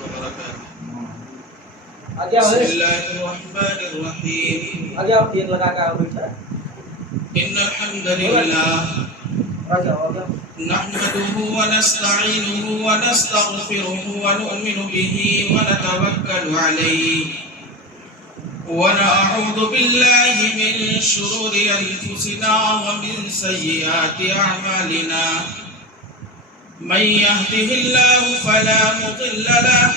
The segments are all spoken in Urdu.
وبركاته. بسم الله الرحمن الرحيم. إن الحمد لله نحمده ونستعينه ونستغفره ونؤمن به ونتوكل عليه ونعوذ بالله من شرور أنفسنا ومن سيئات أعمالنا. من يهده الله فلا مضل له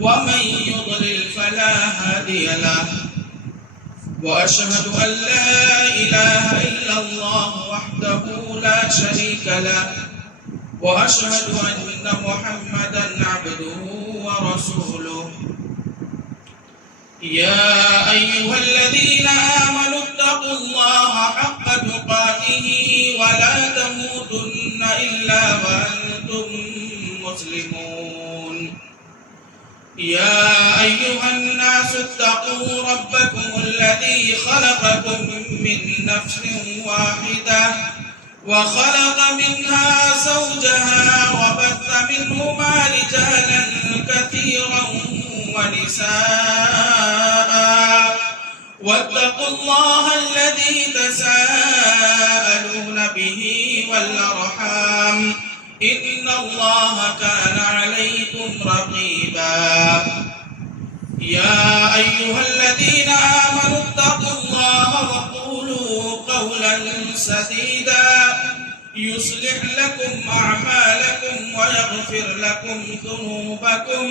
ومن يضلل فلا هادي له. وأشهد أن لا إله إلا الله وحده لا شريك له وأشهد أن محمدا عبده ورسوله. يا أيها الذين آمنوا اتقوا الله حق تقاته ولا تموتن إلا وأنتم مسلمون. يا أيها الناس اتقوا ربكم الذي خلقكم من نفس واحدة وخلق منها زوجها وبث منهما رجالا كثيرا ونساء واتقوا الله الذي تساءلون به والأرحام إن الله كان عليكم رقيبا. يا أيها الذين آمنوا اتقوا الله وقولوا قولا سديدا يصلح لكم أعمالكم ويغفر لكم ذنوبكم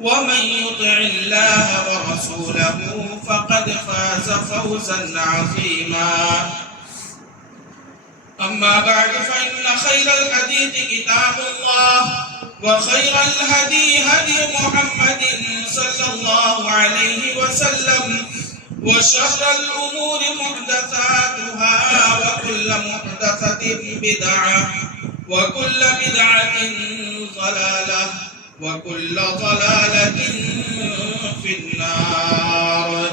ومن يطع الله ورسوله فقد فاز فوزا عظيما. أما بعد فإن خير الحديث كتاب الله وخير الهدي هدي محمد صلى الله عليه وسلم وشر الأمور محدثاتها وكل محدثة بدعة وكل بدعة ضلالة وكل ضلالة في النار.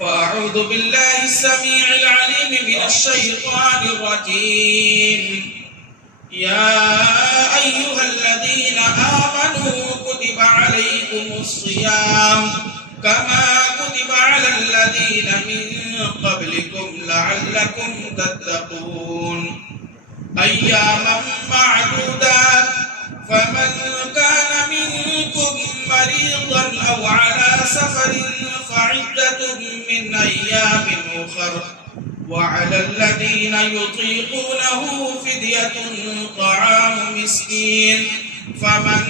فأعوذ بالله السميع العليم من الشيطان الرجيم. يا أيها الذين آمنوا كتب عليكم الصيام كما كتب على الذين من قبلكم لعلكم تتقون. أياما معدودات فمن كان منكم مريضا أو على سفر فعدة من أيام أخر وعلى الذين يطيقونه فدية طعام مسكين فمن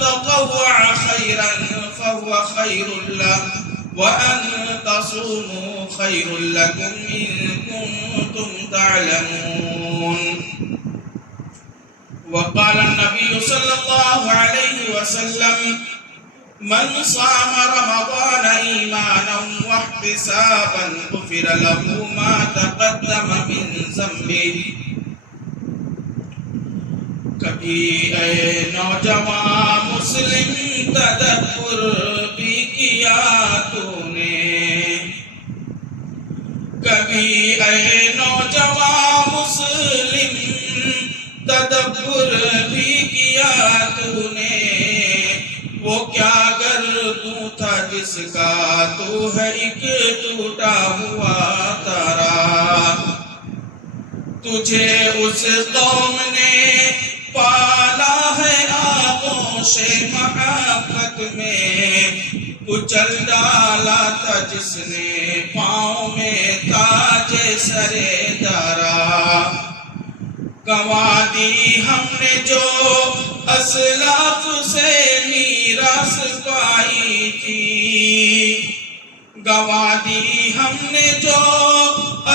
تطوع خيرا فهو خير له وأن تصوموا خير لكم إن كنتم تعلمون. وقال النبي صلى الله عليه وسلم من صام رمضان إيمانا واحتسابا غفر له ما تقدم من ذنبه. کبھی اے نوجوان مسلم تدبر بھی کیا تو نے. کبھی اے نوجوان مسلم تدبر بھی کیا تو نے. وہ کیا گردوں تھا جس کا تو ہے ایک ٹوٹا ہوا تارا. تجھے اس قوم نے پالا ہے آغوش محبت میں کچل ڈالا تھا جس نے پاؤں میں تاج سرے دارا. گنوا دی ہم نے جو اسلاف سے میراث پائی تھی. گنوا دی ہم نے جو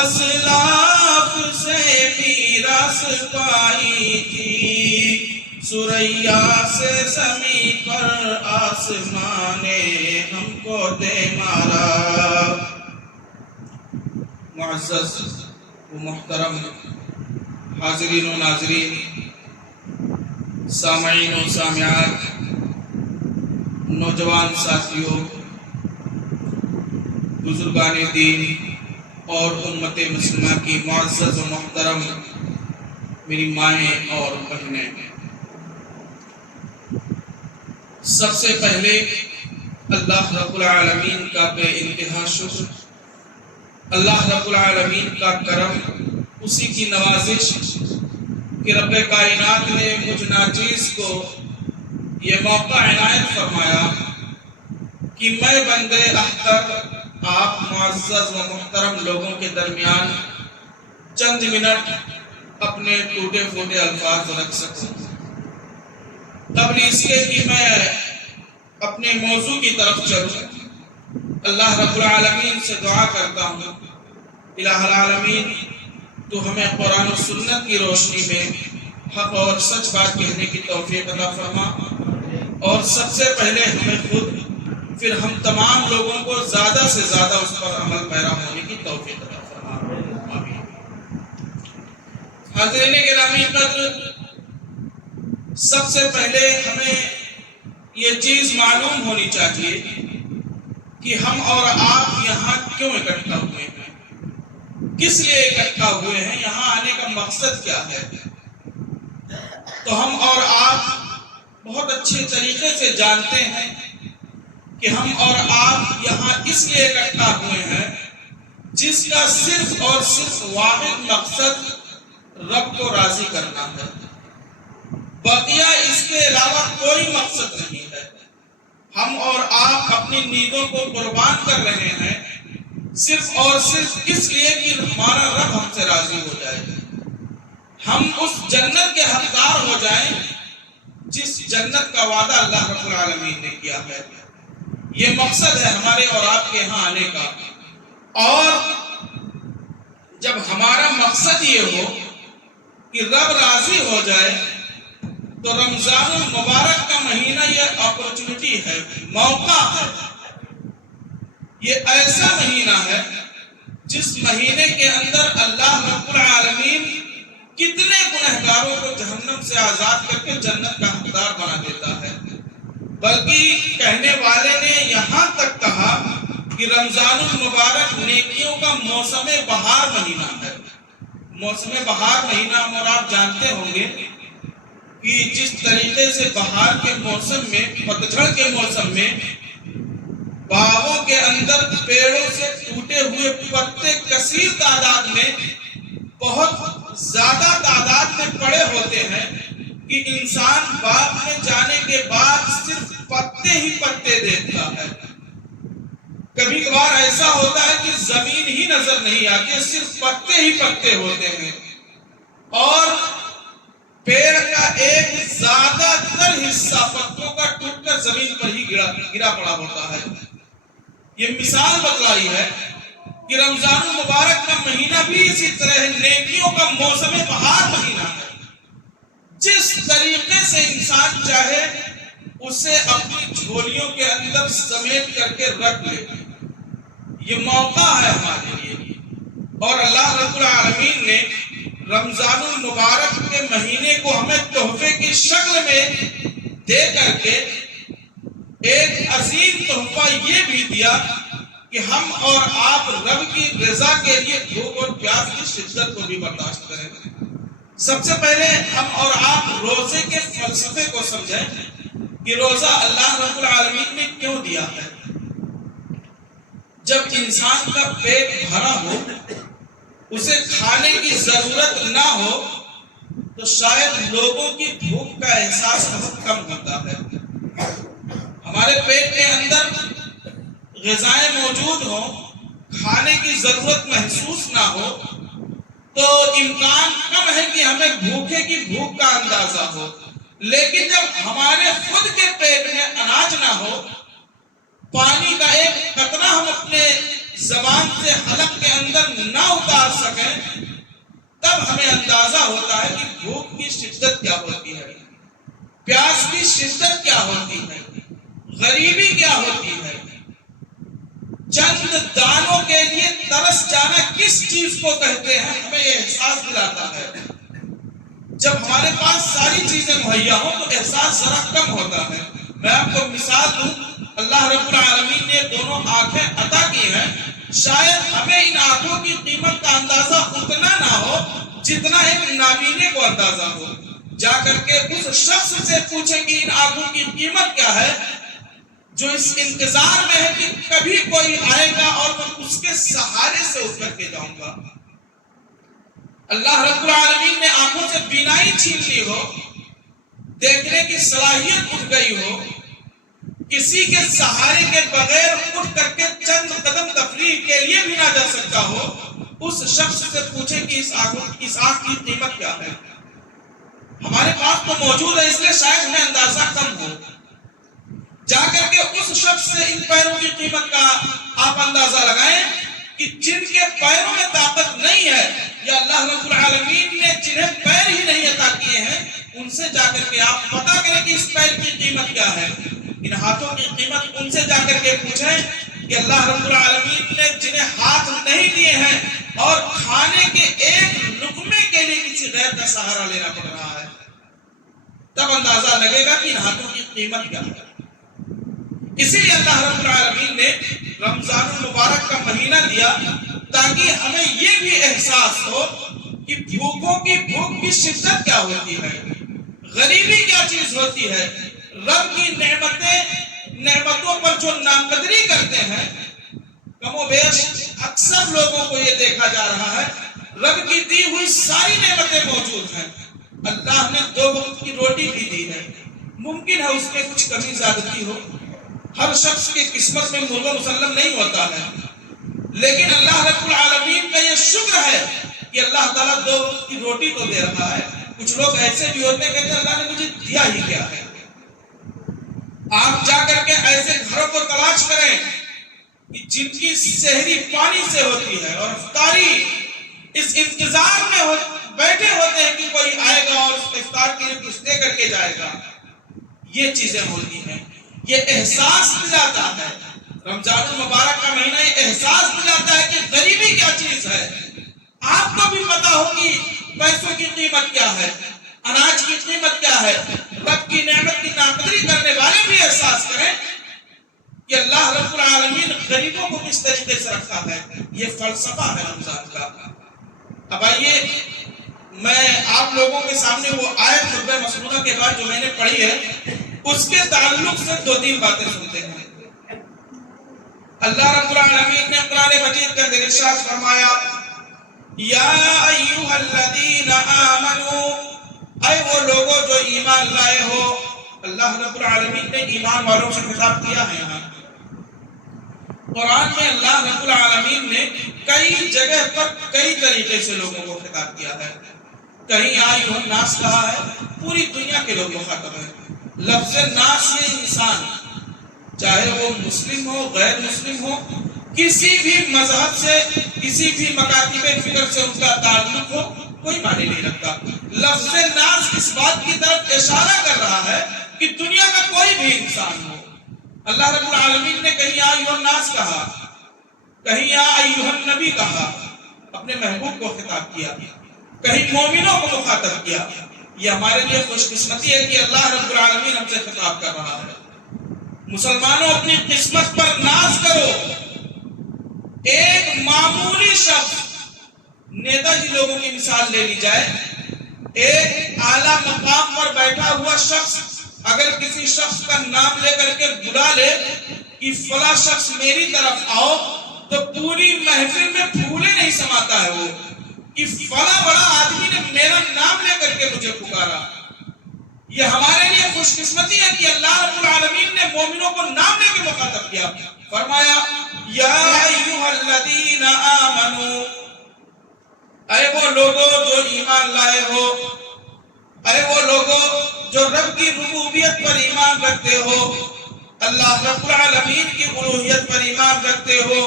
اسلاف سے میراث پائی تھی. سریا سے زمین پر آسمان نے ہم کو دے مارا. معزز و محترم حاضرین و ناظرین، سامعین و سامعات، نوجوان ساتھیوں، بزرگان دین اور امت مسلمہ کی معزز و محترم میری مائیں اور بہنیں، سب سے پہلے اللہ رب العالمین کا بے انتہا شکر، اللہ رب العالمین کا کرم، اسی کی نوازش کہ رب کائنات نے مجھ ناچیز کو یہ موقع عنایت فرمایا کہ میں بندے احتر آپ معزز و محترم لوگوں کے درمیان چند منٹ اپنے ٹوٹے پھوٹے الفاظ رکھ سکوں۔ قبل اس کے کہ میں اپنے موضوع کی طرف چلوں، اللہ رب العالمین سے دعا کرتا ہوں، الہ العالمین تو ہمیں قرآن و سنت کی روشنی میں حق اور سچ بات کہنے کی توفیق عطا فرما، اور سب سے پہلے ہمیں خود پھر ہم تمام لوگوں کو زیادہ سے زیادہ اس پر عمل پیرا ہونے کی توفیق عطا فرما، آمین۔ حاضرین گرامی قدر، سب سے پہلے ہمیں یہ چیز معلوم ہونی چاہیے کہ ہم اور آپ یہاں کیوں اکٹھا ہوئے ہیں، کس لیے اکٹھا ہوئے ہیں، یہاں آنے کا مقصد کیا ہے۔ تو ہم اور آپ بہت اچھے طریقے سے جانتے ہیں کہ ہم اور آپ یہاں اس لیے اکٹھا ہوئے ہیں جس کا صرف اور صرف واحد مقصد رب کو راضی کرنا ہے، بقیہ اس کے علاوہ کوئی مقصد نہیں ہے۔ ہم اور آپ اپنی نیندوں کو قربان کر رہے ہیں صرف اور صرف اس لیے کہ ہمارا رب ہم سے راضی ہو جائے، ہم اس جنت کے حقدار ہو جائیں جس جنت کا وعدہ اللہ رب العالمین نے کیا ہے۔ یہ مقصد ہے ہمارے اور آپ کے یہاں آنے کا، اور جب ہمارا مقصد یہ ہو کہ رب راضی ہو جائے تو رمضان المبارک کا مہینہ یہ اپورچونٹی ہے، موقع ہے، یہ ایسا مہینہ ہے جس مہینے کے اندر اللہ رب العالمین کتنے گنہگاروں کو جہنم سے آزاد کر کے جنت کا حقدار بنا دیتا ہے۔ بلکہ کہنے والے نے یہاں تک کہا کہ رمضان المبارک نیکیوں کا موسم بہار مہینہ ہے۔ موسم بہار مہینہ ہم اور آپ جانتے ہوں گے کہ جس طریقے سے بہار کے موسم میں، پتجھڑ کے موسم میں باغوں کے اندر پیڑوں سے ٹوٹے ہوئے پتے کثیر تعداد میں، بہت زیادہ تعداد میں پڑے ہوتے ہیں کہ انسان باغ میں جانے کے بعد صرف پتے ہی پتے دیکھتا ہے۔ کبھی کبھار ایسا ہوتا ہے کہ زمین ہی نظر نہیں آتی، صرف پتے ہی پتے ہوتے ہیں، اور پیڑ کا ایک زیادہ تر حصہ پتوں کا ٹوٹ کر زمین پر ہی گرا پڑا ہوتا ہے۔ یہ مثال بتلائی ہے کہ رمضان المبارک کا مہینہ بھی اسی طرح نیکیوں کا موسم بہار مہینہ ہے۔ جس طریقے سے انسان چاہے اسے اپنی جھولیوں کے اندر سمیٹ کر کے رکھ لے، یہ موقع ہے ہمارے لیے۔ اور اللہ رب العالمین نے رمضان المبارک کے مہینے کو ہمیں تحفے کی شکل میں دے کر کے ایک عظیم تحفہ یہ بھی دیا کہ ہم اور آپ رب کی رضا کے لیے بھوک اور پیاس کی شدت کو بھی برداشت کریں۔ سب سے پہلے ہم اور آپ روزے کے فلسفے کو سمجھیں کہ روزہ اللہ رب العالمین نے کیوں دیا ہے۔ جب انسان کا پیٹ بھرا ہو، اسے کھانے کی ضرورت نہ ہو، تو شاید لوگوں کی بھوک کا احساس بہت کم ہوتا ہے۔ ہمارے پیٹ کے اندر غذائیں موجود ہوں، کھانے کی ضرورت محسوس نہ ہو، تو امکان کم ہے کہ ہمیں بھوکے کی بھوک کا اندازہ ہو۔ لیکن جب ہمارے خود کے پیٹ میں اناج نہ ہو، پانی کا ایک قطرہ ہم اپنے زبان سے حلق کے اندر نہ اتار سکیں، تب ہمیں اندازہ ہوتا ہے کہ بھوک کی شدت کیا ہوتی ہے، پیاس کی شدت کیا ہوتی ہے، غریبی کیا ہوتی ہے، چند دانوں کے لیے ترس جانا کس چیز کو کہتے ہیں، ہمیں یہ احساس دلاتا ہے۔ جب ہمارے پاس ساری چیزیں مہیا ہوں تو احساس ذرا کم ہوتا ہے۔ میں آپ کو مثال دوں، اللہ رب العالمین نے دونوں آنکھیں عطا کی ہیں، شاید ہمیں ان آنکھوں کی قیمت کا اندازہ اتنا نہ ہو جتنا ایک نابینے کو اندازہ ہو۔ جا کر کے اس شخص سے پوچھیں کہ ان آنکھوں کی قیمت کیا ہے جو اس انتظار میں ہے کہ کبھی کوئی آئے گا اور میں اس کے سہارے سے اٹھ کر کے جاؤں گا۔ اللہ رب العالمین نے آنکھوں سے بینائی چھین لی ہو، دیکھنے کی صلاحیت اٹھ گئی ہو، کسی کے سہارے کے بغیر اٹھ کر کے چند قدم تفریح کے لیے بھی نہ جا سکتا ہو، اس شخص سے پوچھیں کہ اس آنکھ کی قیمت کیا ہے۔ ہمارے پاس تو موجود ہے، اس لیے شاید ہمیں اندازہ کم ہو۔ جا کر کے اس شخص سے ان پیروں کی قیمت کا آپ اندازہ لگائیں کہ جن کے پیروں میں طاقت نہیں ہے، یا اللہ رب العالمین نے جنہیں پیر ہی نہیں عطا کیے ہیں، ان سے جا کر کے آپ پتہ کریں کہ اس پیر کی قیمت کیا ہے۔ ان ہاتھوں کی قیمت ان سے جا کر کے پوچھیں کہ اللہ رب العالمین نے جنہیں ہاتھ نہیں دیے ہیں اور کھانے کے ایک لقمے کے لیے کسی غیر کا سہارا لینا پڑ رہا ہے، تب اندازہ لگے گا کہ ان ہاتھوں کی قیمت کیا ہے۔ اسی لیے اللہ رب العالمین نے رمضان المبارک کا مہینہ دیا تاکہ ہمیں یہ بھی احساس ہو کہ بھوکوں کی بھوک کی شدت کیا ہوتی ہے، غریبی کیا چیز ہوتی ہے۔ رب کی نعمتوں پر جو ناقدری کرتے ہیں، کم و بیش اکثر لوگوں کو یہ دیکھا جا رہا ہے رب کی دی ہوئی ساری نعمتیں موجود ہیں، اللہ نے 2 وقت کی روٹی بھی دی ہے، ممکن ہے اس میں کچھ کمی زیادتی ہو، ہر شخص کی قسمت میں مرغ مسلم نہیں ہوتا ہے، لیکن اللہ رب العالمین کا یہ شکر ہے کہ اللہ تعالیٰ 2 وقت کی روٹی تو دے رہا ہے۔ کچھ لوگ ایسے بھی ہوتے ہیں کہ اللہ نے مجھے دیا ہی کیا ہے۔ آپ جا کر کے ایسے گھروں کو تلاش کریں کہ جن کی سحری پانی سے ہوتی ہے اور افطاری اس انتظار میں بیٹھے ہوتے ہیں کہ کوئی آئے گا اور اس افطار کے لیے کچھ دے کر کے جائے گا۔ یہ چیزیں ہوتی ہیں، یہ احساس دلاتا ہے، رمضان المبارک کا مہینہ یہ احساس دلاتا ہے کہ غریبی کیا چیز ہے۔ آپ کو بھی پتا ہوگی پیسوں کی قیمت کیا ہے، اناج کی قیمت کیا ہے۔ رب کی نعمت کی ناقدری کرنے والے بھی احساس کریں کہ اللہ رب العالمین غریبوں کو کس طریقے سے رکھا ہے۔ یہ فلسفہ ہے رمضان کا۔ اب آئیے میں آپ لوگوں کے سامنے وہ آیت خطبہ مسنونہ کے بعد جو میں نے پڑھی ہے اس کے تعلق سے 2-3 باتیں سنتے ہیں۔ اللہ رب العالمین نے قرآن مجید کے اندر ارشاد فرمایا، یا ایھا الذین آمنوا، اے وہ لوگوں جو ایمان لائے ہو۔ اللہ رب العالمین نے ایمان والوں سے خطاب کیا ہے۔ یہاں قرآن میں اللہ رب العالمین نے کئی جگہ پر کئی طریقے سے لوگوں کو خطاب کیا ہے۔ کہیں یا ایھا الناس کہا ہے، پوری دنیا کے لوگ مخاطب ہیں۔ لفظ ناس یہ انسان، چاہے وہ مسلم ہو غیر مسلم ہو، کسی بھی مذہب سے کسی بھی مکاتب فکر سے ان کا تعلق ہو، کوئی معنی نہیں رکھتا۔ لفظ ناس اس بات کی طرف اشارہ کر رہا ہے کہ دنیا کا کوئی بھی انسان ہو۔ اللہ رب العالمین نے کہیں یا ایھا الناس کہا، کہیں یا ایھا النبی کہا، اپنے محبوب کو خطاب کیا، کہیں مومنوں کو مخاطب کیا۔ یہ ہمارے لیے خوش قسمتی ہے کہ اللہ رب العالمین ہم سے خطاب کر رہا ہے۔ مسلمانوں اپنی قسمت پر ناز کرو۔ ایک معمولی شخص، نیتا جی لوگوں کی مثال لے لی جائے، ایک اعلیٰ مقام پر بیٹھا ہوا شخص اگر کسی شخص کا نام لے کر کے بلا لے کہ فلاں شخص میری طرف آؤ، تو پوری محفل میں پھولے نہیں سماتا ہے وہ کہ فلاں بڑا آدمی نے میرا نام لے کر کے مجھے پکارا۔ یہ ہمارے لیے خوش قسمتی ہے کہ اللہ رب العالمین نے مومنوں کو نام لے کے مخاطب کیا، فرمایا یا ایھا الذین آمنوا، اے وہ لوگوں جو ایمان لائے ہو، اے وہ لوگوں جو رب کی ربوبیت پر ایمان رکھتے ہو، اللہ رب العالمین کی الوہیت پر ایمان رکھتے ہو۔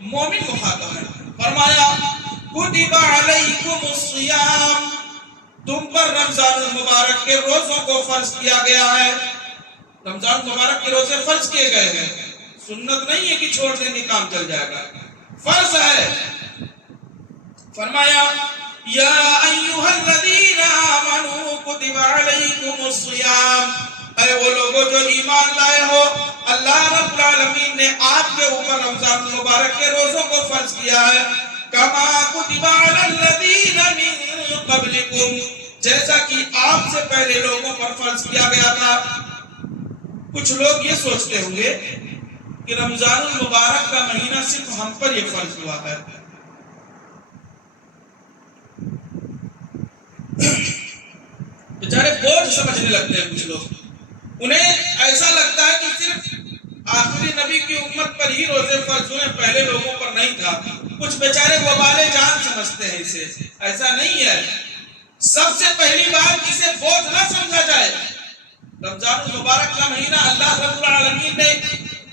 مومن مخاطب ہے، فرمایا کتب علیکم الصیام، تم پر رمضان المبارک کے روزوں کو فرض کیا گیا ہے۔ رمضان المبارک کے روزے فرض کیے گئے ہیں، سنت نہیں ہے کہ چھوڑ دیں گے کام چل جائے گا، فرض ہے۔ فرمایا یا ایھا الذین آمنوا کتب علیکم الصیام، اے وہ لوگوں جو ایمان لائے ہو، اللہ رب العالمین نے آپ کے اوپر رمضان المبارک کے روزوں کو فرض کیا ہے۔ کما کتب علی الذین من قبلکم، جیسا کہ آپ سے پہلے لوگوں پر فرض کیا گیا تھا۔ کچھ لوگ یہ سوچتے ہوں گے کہ رمضان المبارک کا مہینہ صرف ہم پر یہ فرض ہوا ہے۔ بیچارے بوجھ سمجھنے لگتے ہیں کچھ لوگ، انہیں ایسا لگتا ہے کہ صرف آخری نبی کی امت پر ہی روزے فرض ہوئے، پہلے لوگوں پر نہیں تھا۔ کچھ بیچارے وبال جان سمجھتے ہیں اسے، ایسا نہیں ہے۔ سب سے پہلی بات اسے بوجھ نہ سمجھا جائے۔ رمضان المبارک کا مہینہ اللہ رب العالمین نے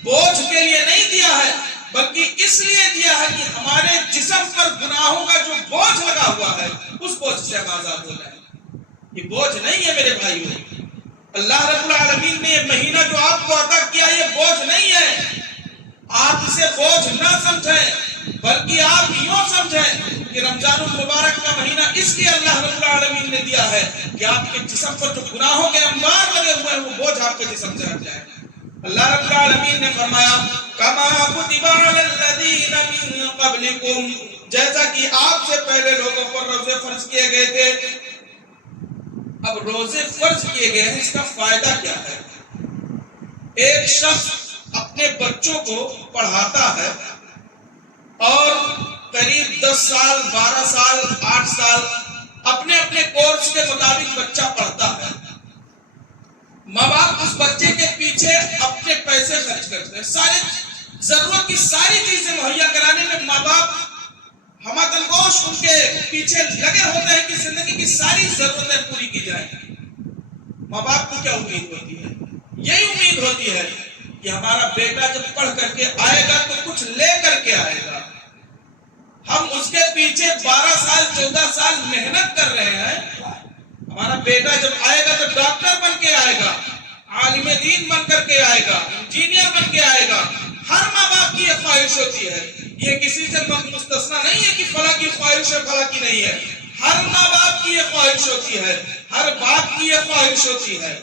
بوجھ کے لیے نہیں دیا ہے، بلکہ اس لیے دیا ہے کہ ہمارے جسم پر گناہوں کا جو بوجھ لگا ہوا ہے اس بوجھ سے ہم آزاد ہو جائیں۔ یہ بوجھ نہیں ہے میرے بھائیوں، اللہ رب العالمین نے یہ مہینہ جو آپ کو عطا کیا یہ بوجھ نہیں ہے۔ آپ اسے بوجھ نہ سمجھیں، بلکہ آپ یوں سمجھیں کہ رمضان المبارک کا مہینہ اس لیے اللہ رب العالمین نے دیا ہے کہ آپ کے جسم پر جو گناہوں کے انبار لگے ہوئے ہیں وہ بوجھ آپ کے جسم سے ہٹ جائے۔ اللہ رب العالمین نے فرمایا کما کتب علی الذین من قبلکم، جیسا کہ آپ سے پہلے لوگوں پر روزے فرض کیے گئے تھے۔ اب روزے فرض کیے گئے ہیں، اس کا فائدہ کیا ہے؟ ایک شخص اپنے بچوں کو پڑھاتا ہے اور قریب 10 سال 12 سال 8 سال اپنے اپنے کورس کے مطابق بچہ پڑھتا ہے۔ ماں باپ اس بچے کے پیچھے اپنے پیسے خرچ کرتے ہیں، سارے ضرورت کی ساری چیزیں مہیا کرانے میں ماں باپ ہمہ تنگوش ان کے پیچھے لگے ہوتے ہیں کہ زندگی کی ساری ضرورتیں پوری کی جائیں۔ ماں باپ کو کیا امید ہوتی ہے؟ یہی امید ہوتی ہے کہ ہمارا بیٹا جب پڑھ کر کے آئے گا تو کچھ لے کر کے آئے گا۔ ہم اس کے پیچھے 12 سال 14 سال محنت کر رہے ہیں، ہمارا بیٹا جب آئے گا تو ڈاکٹر بن کے آئے گا، عالم دین بن کر کے آئے گا، انجینئر بن کے آئے گا۔ ہر ماں باپ کی یہ خواہش ہوتی ہے، یہ کسی سے مستثنا نہیں ہے کہ فلاں کی خواہش ہے فلاں کی نہیں ہے۔ ہر ماں باپ کی یہ خواہش ہوتی ہے، ہر باپ کی یہ خواہش ہوتی ہے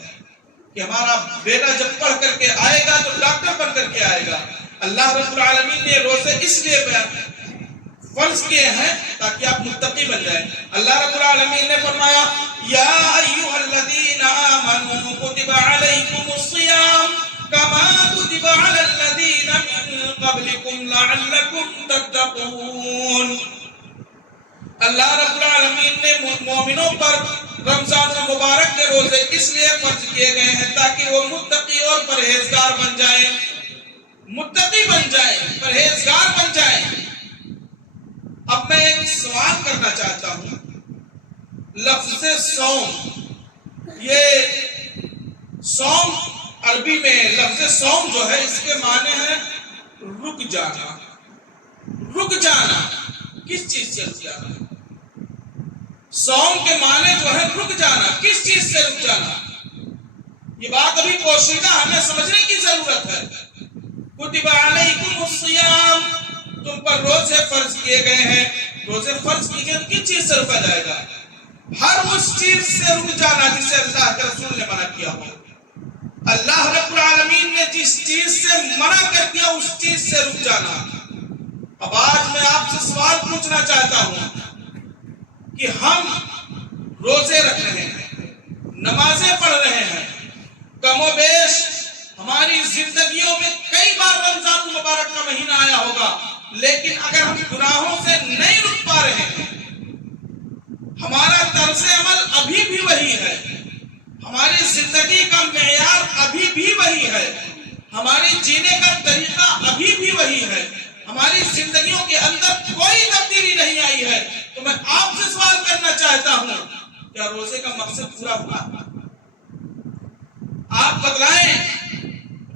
کہ ہمارا بیٹا جب پڑھ کر کے آئے گا تو ڈاکٹر بن کر کے آئے گا۔ اللہ رب العالمین نے روزے اس لیے فرض کیے ہیں تاکہ آپ متقی بن جائیں۔ اللہ رب العالمین نے فرمایا یا ایھا الذین آمنوا کتب علیکم الصیام کما کتب علی الذین من قبلکم لعلکم تتقون۔ اللہ رب العالمین نے مومنوں پر رمضان المبارک کے روزے اس لیے فرض کیے گئے ہیں تاکہ وہ متقی اور پرہیزگار بن جائیں، متقی بن جائیں، پرہیزگار بن جائیں۔ اب میں ایک سوال کرنا چاہتا ہوں۔ لفظ صوم، یہ صوم عربی میں لفظ صوم جو ہے اس کے معنی ہے رک جانا۔ رک جانا کس چیز سے رک جانا؟ صوم کے معنی جو ہے رک جانا، کس چیز سے رک جانا؟ یہ بات ابھی پوشیدہ ہمیں سمجھنے کی ضرورت ہے۔ کتب علیکم الصیام، تم پر روزے فرض کیے گئے ہیں۔ روزے فرض کیے گئے کس چیز سے رکا جائے گا؟ ہر اس چیز سے رک جانا جسے اللہ کے رسول نے منع کیا ہو۔ اللہ رب العالمین نے جس چیز سے منع کر دیا اس چیز سے رک جانا۔ اب آج میں آپ سے سوال پوچھنا چاہتا ہوں کہ ہم روزے رکھ رہے ہیں، نمازیں پڑھ رہے ہیں، کم و بیش ہماری زندگیوں میں کئی بار رمضان المبارک کا مہینہ آیا ہوگا، لیکن اگر ہم گناہوں سے نہیں رک پا رہے ہیں، ہمارا طرز عمل ابھی بھی وہی ہے، ہماری زندگی کا معیار ابھی بھی وہی ہے، ہماری جینے کا طریقہ ابھی بھی وہی ہے، ہماری زندگیوں کے اندر کوئی تبدیلی نہیں آئی ہے، تو میں آپ سے سوال کرنا چاہتا ہوں کیا روزے کا مقصد پورا ہوا؟ آپ بتلائیں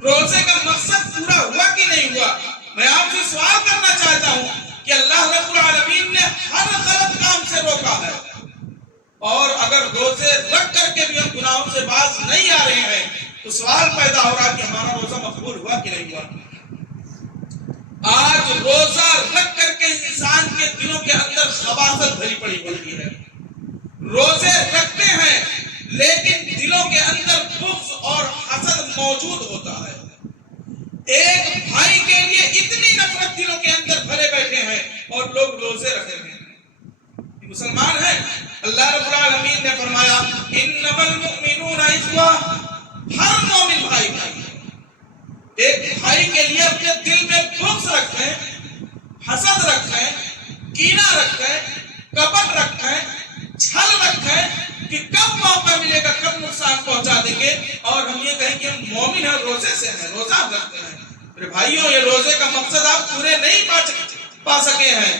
روزے کا مقصد پورا ہوا کہ نہیں ہوا؟ میں آپ سے سوال کرنا چاہتا ہوں کہ اللہ رب العالمین نے ہر غلط کام سے روکا ہے، اور اگر روزے رکھ کر کے بھی ہم گناہوں سے باز نہیں آ رہے ہیں تو سوال پیدا ہو رہا کہ ہمارا روزہ مقبول ہوا کہ نہیں ہوا۔ آج روزہ رکھ کر کے انسان کے دلوں کے اندر خباثت بھری پڑی ہوتی ہے۔ روزے رکھتے ہیں لیکن دلوں کے اندر بغض اور حسد موجود ہوتا ہے۔ ایک بھائی کے لیے اتنی نفرت دلوں کے اندر بھرے بیٹھے ہیں اور لوگ روزے رکھ رہے ہیں۔ مسلمان ہیں، اللہ رب العالمین نے فرمایا انما المؤمنون اخوہ، ہر مومن بھائی بھائی ہے۔ ایک بھائی کے لیے اپنے دل میں بغض رکھیں، حسد رکھیں، کینہ رکھیں، کپٹ رکھیں، چھل رکھیں کہ کب موقع ملے گا کب نقصان پہنچا دیں گے، اور ہم یہ کہیں کہ ہم مومن ہیں، روزے سے ہیں، روزہ رکھتے ہیں۔ میرے بھائیوں، یہ روزے کا مقصد آپ پورے نہیں پا سکے ہیں،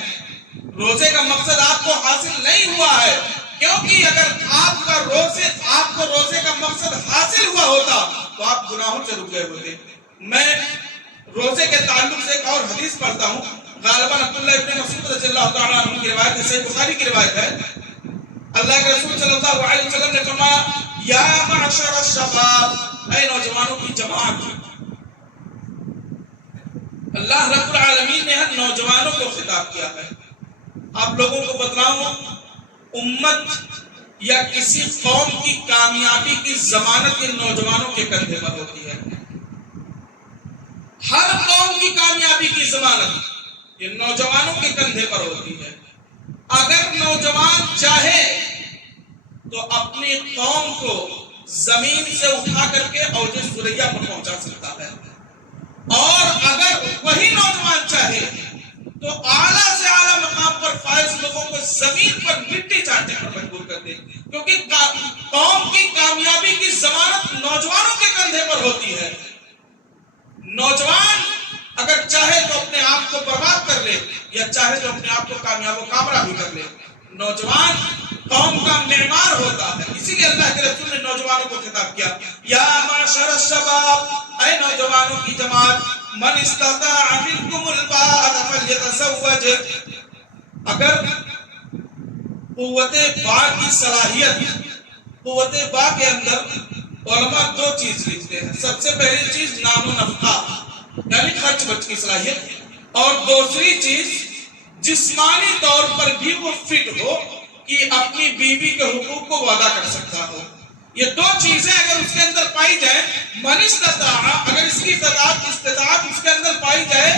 روزے کا مقصد آپ کو حاصل نہیں ہوا ہے، کیونکہ اگر آپ کو روزے کا مقصد حاصل ہوا ہوتا تو آپ گناہوں سے رک گئے ہوتے۔ میں روزے کے تعلق سے ایک اور حدیث پڑھتا ہوں، غالباً عبداللہ ابن مسعود رضی اللہ تعالیٰ عنہ کی روایت ہے، صحیح بخاری کی روایت ہے۔ اللہ کے رسول صلی اللہ علیہ وسلم نے فرمایا یا معشر الشباب، اے نوجوانوں کی جماعت۔ اللہ رب العالمین نے ہر نوجوانوں کو خطاب کیا ہے۔ آپ لوگوں کو بتلاؤں، امت یا کسی قوم کی کامیابی کی ضمانت ان نوجوانوں کے کندھے پر ہوتی ہے۔ ہر قوم کی کامیابی کی ضمانت یہ نوجوانوں کے کندھے پر ہوتی ہے۔ اگر نوجوان چاہے تو اپنی قوم کو زمین سے اٹھا کر کے اوج ثریا پر پہنچا سکتا ہے، اور اگر وہی نوجوان چاہے تو اعلیٰ سے اعلیٰ مقام پر فائز لوگوں کو زمین پر مٹی چاٹنے پر مجبور کر دے، کیونکہ قوم کی کامیابی کی ضمانت نوجوانوں کے کندھے پر ہوتی ہے۔ نوجوان اگر چاہے تو اپنے آپ کو برباد کر لے، یا چاہے تو اپنے آپ کو کامیاب و کامرا بھی کر لے۔ نوجوان قوم کا معمار ہوتا ہے، اسی لیے اللہ کے رسول نے نوجوانوں کو خطاب کیا یا معشر الشباب، اے نوجوانوں کی جماعت، من استطاع منکم الباءۃ فلیتزوج، اگر قوت باء کی صلاحیت، قوت باء کے اندر علماء دو چیز لکھتے ہیں۔ سب سے پہلی چیز نام و نفقہ یعنی خرچ برچ کی صلاحیت، اور دوسری چیز جسمانی طور پر بھی وہ فٹ ہو کہ اپنی بیوی کے حقوق کو ادا کر سکتا ہو۔ یہ دو چیزیں اگر اس کے اندر پائی جائے، من استطاع، اگر اس کی استطاعت اس کے اندر پائی جائے،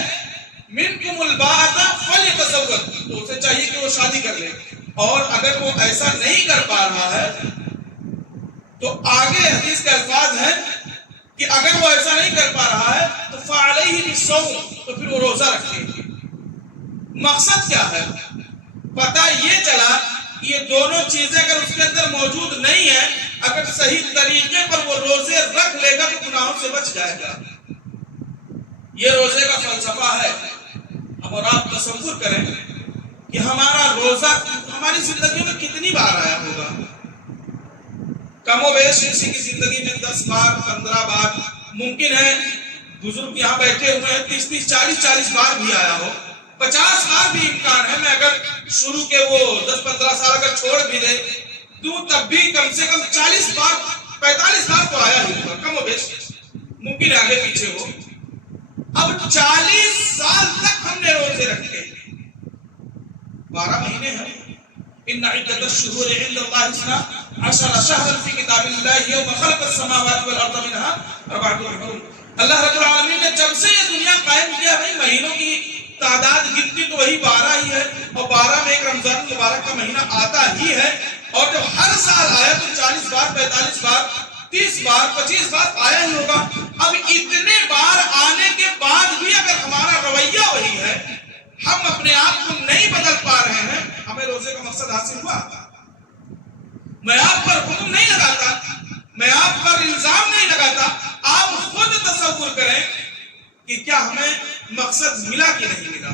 منکم الباءۃ فلیتزوج، تو اسے چاہیے کہ وہ شادی کر لے۔ اور اگر وہ ایسا نہیں کر پا رہا ہے تو آگے حدیث کے الفاظ ہیں کہ اگر وہ ایسا نہیں کر پا رہا ہے تو فعلیہ بالصوم، تو پھر وہ روزہ رکھے۔ مقصد کیا ہے؟ پتہ یہ چلا کہ یہ دونوں چیزیں اگر اس کے اندر موجود نہیں ہیں، اگر صحیح طریقے پر وہ روزے رکھ لے گا تو گناہوں سے بچ جائے گا۔ یہ روزے کا فلسفہ ہے۔ اب اور آپ تصور کریں کہ ہمارا روزہ ہماری زندگی میں کتنی بار آیا ہوگا؟ کم و بیش کسی کی زندگی میں 10 بار 15 بار، ممکن ہے بزرگ یہاں بیٹھے ہوئے ہیں 30 40 بار بھی آیا ہو، 50 بار بھی امکان ہے۔ میں اگر شروع کے وہ 10-15 سال اگر چھوڑ بھی دے تو تب بھی کم سے کم 40 بار 45 بار تو آیا ہی ہوگا، کم و بیش، ممکن آگے پیچھے ہو۔ اب 40 سال تک ہم نے روزے رکھے، 12 مہینے ہیں۔ ان عدت الشہور عند اللہ 12 شہرا فی کتاب اللہ یوم خلق السماوات والارض منها 4 حرم۔ اللہ رب العالمین نے جب سے یہ دنیا قائم کیا ہے، مہینوں کی تعداد گنتی تو وہی 12 ہی ہے، اور 12 میں ایک رمضان مبارک کا مہینہ آتا ہی ہے، اور جب ہر سال آیا تو 40 بار 45 بار 30 بار 25 بار آیا ہی ہوگا۔ اب اتنے بار آنے کے بعد بھی اگر ہمارا رویہ وہی ہے، ہم اپنے آپ کو نہیں بدل پا رہے ہیں، ہمیں روزے کا مقصد حاصل ہوا؟ میں آپ پر حکم نہیں لگاتا، میں آپ پر الزام نہیں لگاتا، آپ خود تصور کریں کہ کیا ہمیں مقصد ملا کہ نہیں ملا۔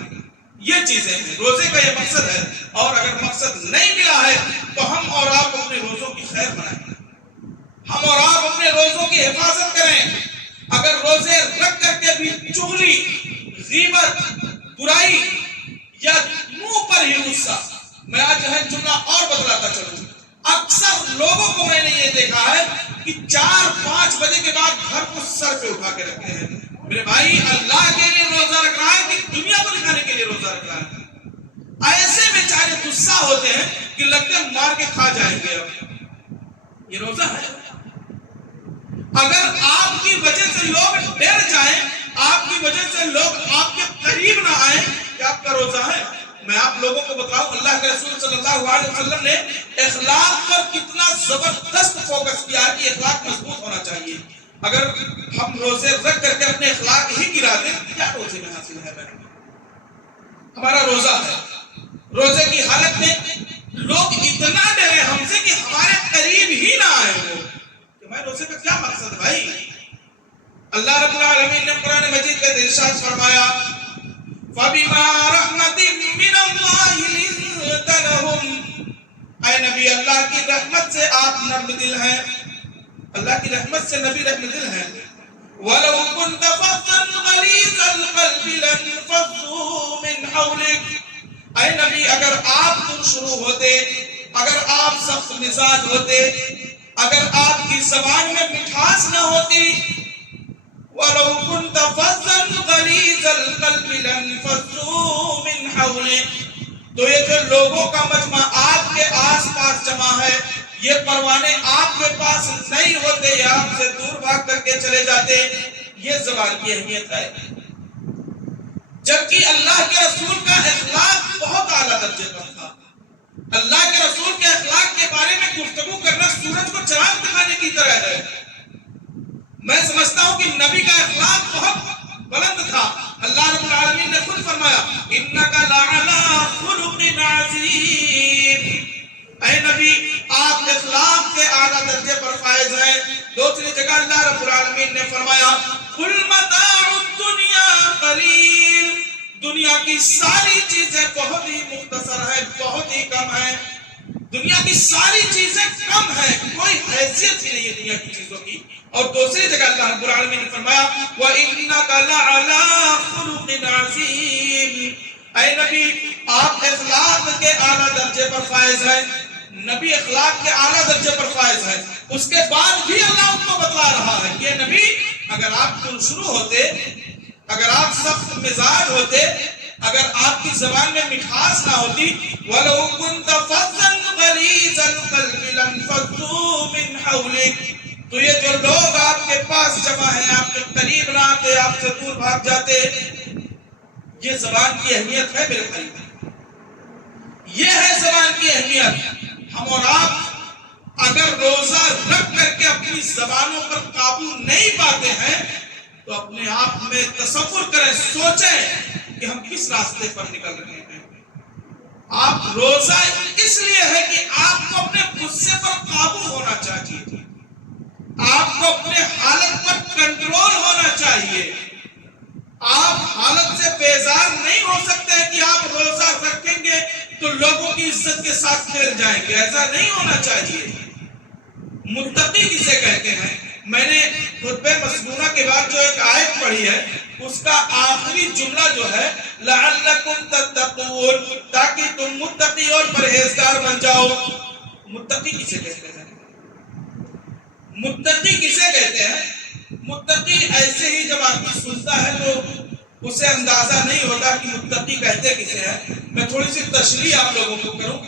یہ چیزیں ہیں، روزے کا یہ مقصد ہے، اور اگر مقصد نہیں ملا ہے تو ہم اور آپ اپنے روزوں کی خیر بنائیں، ہم اور آپ اپنے روزوں کی حفاظت کریں۔ اگر روزے رکھ کر کے بھی چغلی، غیبت، برائی یا منہ پر ہی غصہ، میں آج ہے جملہ اور بدلاتا چلوں، اکثر لوگوں کو میں نے یہ دیکھا ہے کہ 4-5 بجے کے بعد گھر کو سر پہ اٹھا کے رکھتے ہیں۔ میرے بھائی، اللہ کے لیے روزہ رکھ رہا ہے کہ دنیا کو دکھانے کے لیے روزہ رکھ رہا ہے؟ ایسے بیچارے غصہ ہوتے ہیں کہ لگتے ہیں مار کے کھا جائیں گے۔ اب یہ روزہ ہے؟ اگر آپ کی وجہ سے لوگ ڈر جائیں، آپ کی وجہ سے لوگ آپ کے قریب نہ آئیں، کہ آپ کا روزہ ہے؟ میں آپ لوگوں کو بتاؤں، اللہ کے رسول صلی اللہ علیہ وسلم نے اخلاق پر کتنا زبردست فوکس کیا ہے کہ اخلاق مضبوط ہونا چاہیے. اگر ہم روزے رکھ کر کے اپنے اخلاق ہی گرا دیں کیا روزے میں حاصل ہے؟ ہمارا روزہ ہے، روزے کی حالت میں لوگ اتنا ڈرے ہم سے کہ ہمارے قریب ہی نہ آئے وہ کہ میں روزے کا کیا مقصد بھائی. اللہ رب العالمین نے قرآن مجید میں ارشاد فرمایا فَبِمَا رَحْمَةٍ مِّنَ اللَّهِ لِنتَ لَهُمْ. اے نبی اللہ کی رحمت سے آپ نرم دل ہیں، اللہ کی رحمت سے نبی رحم دل ہیں. وَلَوْ كُنْتَ فَظًّا غَلِيظَ الْقَلْبِ لَانفَضُّوا مِنْ حَوْلِكَ. اے نبی اگر آپ تم شروع ہوتے، اگر آپ سخت مزاج ہوتے، اگر آپ کی زبان میں مٹھاس نہ ہوتی، وَلَوْ كُنْتَ فَظًّا غَلِيظَ الْقَلْبِ لَانفَضُّوا مِنْ حَوْلِكَ. تو یہ جو لوگوں کا مجمع آپ کے آس پاس جمع ہے، یہ پروانے آپ کے پاس نہیں ہوتے یا آپ سے دور بھاگ کر کے چلے جاتے. یہ زبان کی اہمیت ہے. جبکہ اللہ کے رسول کا اخلاق بہت اعلیٰ درجے پر تھا. اللہ کے رسول کے اخلاق کے بارے میں گفتگو کرنا سورج کو چراغ دکھانے کی طرح ہے. میں سمجھتا ہوں کہ نبی کا اخلاق بہت بلند تھا. اللہ رب العالمین نے خود فرمایا اِنَّكَ لَعَلَىٰ خُلُقٍ عَظِيمٍ. اے نبی آپ اخلاق کے اعلیٰ درجے پر فائز ہیں. دوسری جگہ اللہ رب العالمین نے فرمایا قُلْ مَتَاعُ الدُّنْيَا قَلِيلٌ. دنیا کی ساری چیزیں بہت ہی مختصر ہیں، بہت ہی کم ہیں. دنیا کی ساری چیزیں کم ہیں، کوئی حیثیت ہی نہیں ہے دنیا کی چیزوں کی. اور دوسری جگہ اللہ رب العالمین نے فرمایا وَإِنَّكَ لَعَلَىٰ خُلُقٍ عَظِيمٍ. اے نبی آپ اخلاق کے اعلیٰ درجے پر فائز ہیں. نبی اخلاق کے اعلیٰ درجے پر فائز ہیں. اس کے بعد بھی اللہ ان کو بتلا رہا ہے کہ نبی اگر آپ تم شروع ہوتے، اگر آپ سخت مزاج ہوتے، اگر آپ کی زبان میں مٹھاس نہ ہوتی وَلَوْ كُنْتَ فَظًّا غَلِيظَ الْقَلْبِ لَانفَضُّوا مِنْ حَوْلِكَ. تو یہ جو لوگ آپ کے پاس جمع ہیں، آپ کے قریب نہ آتے، آپ سے دور بھاگ جاتے. یہ زبان کی اہمیت ہے میرے بھائی، یہ ہے زبان کی اہمیت. ہم اور آپ اگر روزہ رکھ کر کے اپنی زبانوں پر قابو نہیں پاتے ہیں تو اپنے آپ میں تصور کریں، سوچیں کہ ہم کس راستے پر نکل رہے ہیں. آپ روزہ اس لیے ہے کہ آپ کو اپنے غصے پر قابو ہونا چاہیے، آپ کو اپنے حالت پر کنٹرول ہونا چاہیے. آپ حالت سے بیزار نہیں ہو سکتے کہ آپ روزہ رکھیں گے تو لوگوں کی عزت کے ساتھ کھیل جائیں گے. ایسا نہیں ہونا چاہیے. متقی کسے کہتے ہیں؟ میں نے خطبہ مسنونہ کے بعد جو ایک آیت پڑھی ہے اس کا آخری جملہ جو ہے لعلکم تتقون، تاکہ تم متقی اور پرہیزگار بن جاؤ. متقی کسے کہتے ہیں؟ متقی کسے کہتے ہیں؟ متقی ایسے ہی جب آدمی سنتا ہے تو اسے اندازہ نہیں ہوتا کہ متقی کہتے کسے ہیں. میں تھوڑی سی تشریح آپ لوگوں کو کروں.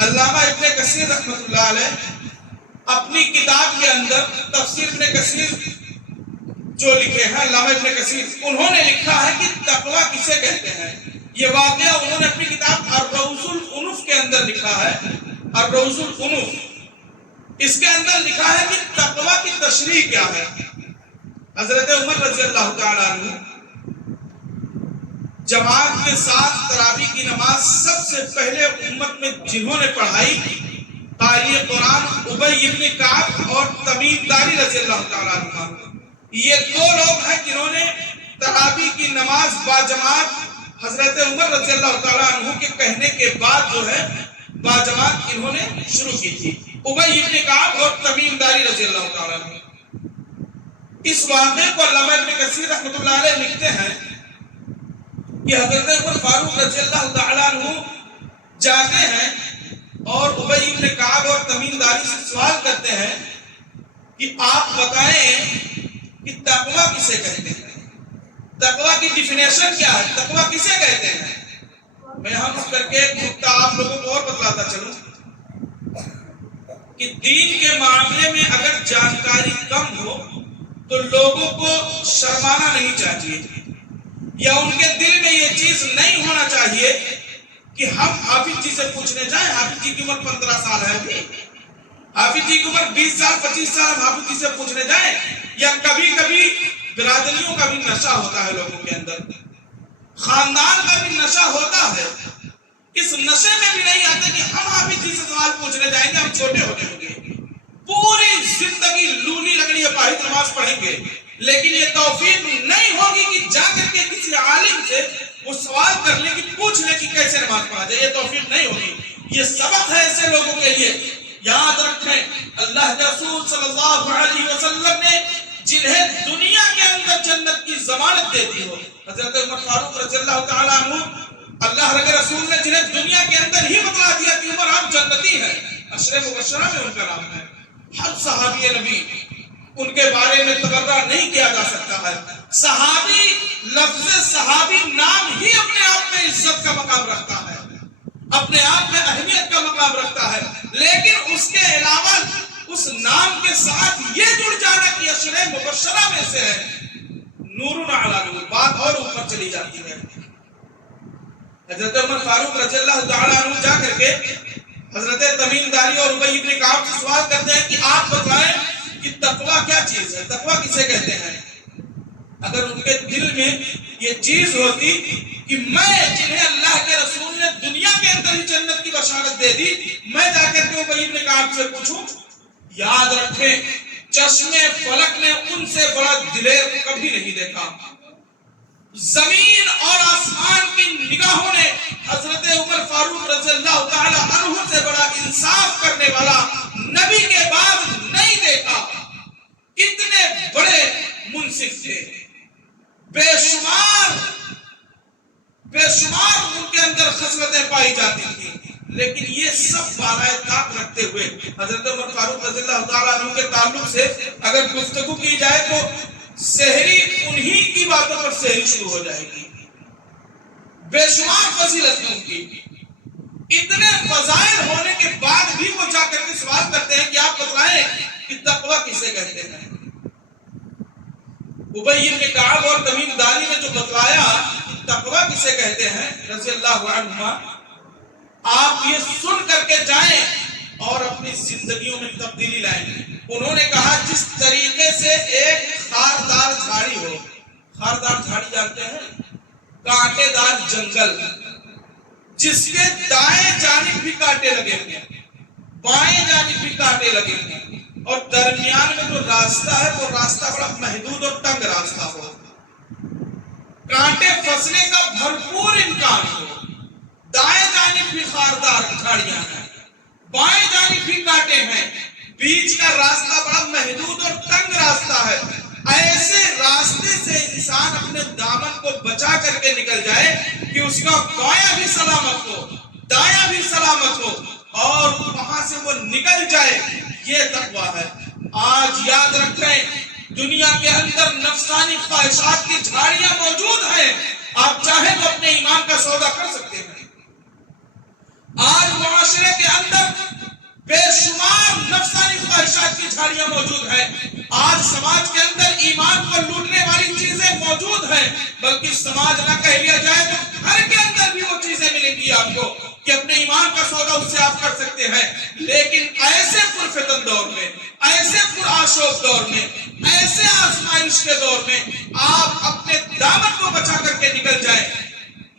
علامہ ابن کثیر رحمۃ اللہ علیہ اپنی کتاب کے اندر تفسیر ابن کثیر جو لکھے ہیں، علامہ ابن کثیر، انہوں نے لکھا ہے کہ تقویٰ کسے کہتے ہیں. یہ واقعہ انہوں نے اپنی کتاب الروض الانف کے اندر لکھا ہے. الروض الانف، اس کے اندر لکھا ہے کہ تقویٰ کی تشریح کیا ہے. حضرت عمر رضی اللہ تعالیٰ عنہ جماعت کے ساتھ تراویح کی نماز سب سے پہلے امت میں جنہوں نے پڑھائی، قاری قرآن ابی بن کعب اور تمیم داری رضی اللہ تعالیٰ عنہ. یہ دو لوگ ہیں جنہوں نے تراویح کی نماز باجماعت حضرت عمر رضی اللہ تعالیٰ عنہ کے کہنے کے بعد جو ہے باجماعت انہوں نے شروع کی تھی، ابی بن کعب اور تمیم داری رضی اللہ تعالیٰ عنہ. اس واقعے کو علامہ ابن کثیر رحمۃ اللہ علیہ لکھتے ہیں کہ حضرت عمر فاروق رضی اللہ تعالیٰ عنہ جاتے ہیں اور ابی بن کعب اور تمیم داری سے سوال کرتے ہیں کہ آپ بتائیں کہ تقویٰ کسے کہتے ہیں، تقویٰ کی ڈیفینیشن کیا ہے، تقویٰ کسے کہتے ہیں. میں یہاں رک کر کے نکتہ آپ لوگوں کو اور بتلاتا چلوں کہ دین کے معاملے میں اگر جانکاری کم ہو تو لوگوں کو شرمانا نہیں چاہیے، یا ان کے دل میں یہ چیز نہیں ہونا چاہیے کہ ہم حافظ جی سے پوچھنے جائیں. حافظ جی کی عمر 15 سال ہے ابھی, حافظ جی کی عمر 20 سال 25 سال, ہم حافظ جی سے پوچھنے جائیں. یا کبھی کبھی برادریوں کا بھی نشہ ہوتا ہے لوگوں کے اندر, خاندان کا بھی نشہ ہوتا ہے. اس نشے میں بھی نہیں آتے کہ ہم حافظ جی سے سوال پوچھنے جائیں گے, ہم چھوٹے ہوتے ہوں گے, پوری زندگی لولی لگڑی اپاہج نماز پڑھیں گے, لیکن یہ توفیق نہیں ہوگی کہ جا کر کے کسی عالم سے وہ سوال کر لیں کہ پوچھ لیں کہ کیسے نماز پڑھا جائے. یہ توفیق نہیں ہوگی. یہ سبق ہے ایسے لوگوں کے لیے. یاد رکھیں, اللہ کے رسول صلی اللہ علیہ وسلم نے جنہیں دنیا کے اندر جنت کی ضمانت دے دی ہو, حضرت عمر فاروق رضی اللہ تعالیٰ عنہ, اللہ کے رسول نے جنہیں دنیا کے اندر ہی بتلا دیا کہ عمر آپ جنتی ہیں, عشرہ مبشرہ میں ان کا نام ہے. ہر صحابی نبی ان کے بارے میں تبرہ نہیں کیا جا سکتا ہے. صحابی, لفظ صحابی نام ہی اپنے آپ میں عزت کا مقام رکھتا ہے, اپنے آپ میں اہمیت کا مقام رکھتا ہے, لیکن اس کے علاوہ اس نام کے ساتھ یہ جڑ جانا کہ عشرہ مبشرہ میں سے ہے, نور علی نور, بات اور اوپر چلی جاتی ہے. حضرت عمر فاروق رضی اللہ تعالیٰ عنہ جا کر کے حضرت تمیم داری اور ابی بن کعب سے سوال کرتے ہیں کہ آپ بتائیں کہ تقویٰ کیا چیز ہے, تقویٰ کسے کہتے ہیں. اگر ان کے دل میں یہ چیز ہوتی کہ میں جنہیں اللہ کے رسول نے دنیا کے اندر ہی جنت کی بشارت دے دی, میں جا کر کے ابی بن کعب سے پوچھوں, یاد رکھیں چشمے فلک نے ان سے بڑا دلیر کبھی نہیں دیکھا. زمین اور آسمان کی نگاہوں نے حضرت عمر فاروق رضی اللہ تعالی عنہ سے بڑا انصاف کرنے والا نبی کے بعد نہیں دیکھا. اتنے بڑے منصف تھے, بے شمار ان کے اندر خصلتیں پائی جاتی تھیں, لیکن یہ سب بالائے طاق رکھتے ہوئے حضرت عمر فاروق رضی اللہ تعالیٰ عنہ کے تعلق سے اگر گفتگو کی جائے تو سحری انہی کی باتوں پر سحری شروع ہو جائے گی. بے شمار فضیلت ہے ان کی. اتنے فضائل ہونے کے بعد بھی وہ جا کر کے سوال کرتے ہیں کہ آپ بتائیں کہ تقویٰ کسے کہتے ہیں. ابی بن کعب اور تمیم داری نے جو بتلایا کہ تقویٰ کسے کہتے ہیں رضی اللہ عنہما, آپ یہ سن کر کے جائیں اور اپنی زندگیوں میں تبدیلی لائیں. انہوں نے کہا جس طریقے سے ایک خاردار جھاڑی ہو, خاردار جھاڑی جانتے ہیں, کانٹے دار جنگل جس کے دائیں جانب بھی کانٹے لگے ہوئے, بائیں جانب بھی کانٹے لگے ہوئے, اور درمیان میں جو راستہ ہے وہ راستہ بڑا محدود اور تنگ راستہ ہو, کانٹے پھنسنے کا بھرپور امکان ہو, دائیں جانب بھی خاردار جھاڑیاں ہیں, بائیں جانب بھی کانٹے ہیں, بیچ کا راستہ بڑا محدود اور تنگ راستہ ہے. ایسے راستے سے انسان اپنے دامن کو بچا کر کے نکل جائے کہ اس کا بایاں بھی سلامت ہو, دایاں بھی سلامت ہو, اور وہاں سے وہ نکل جائے, یہ تقویٰ ہے. آج یاد رکھیں دنیا کے اندر نفسانی خواہشات کی جھاڑیاں موجود ہیں, آپ چاہیں تو اپنے ایمان کا سودا کر سکتے ہیں. آج معاشرے کے اندر بے شمار نفسانی خواہشات کی جھاڑیاں موجود ہیں. آج سماج کے اندر ایمان کو لوٹنے والی چیزیں موجود ہیں, بلکہ سماج نہ کہہ لیا جائے تو گھر کے اندر بھی وہ چیزیں ملیں گی آپ کو کہ اپنے ایمان کا سودا اس سے آپ کر سکتے ہیں. لیکن ایسے پرفتن دور میں, ایسے پرآشوب دور میں, ایسے آزمائش کے دور میں آپ اپنے دامن کو بچا کر کے نکل جائیں,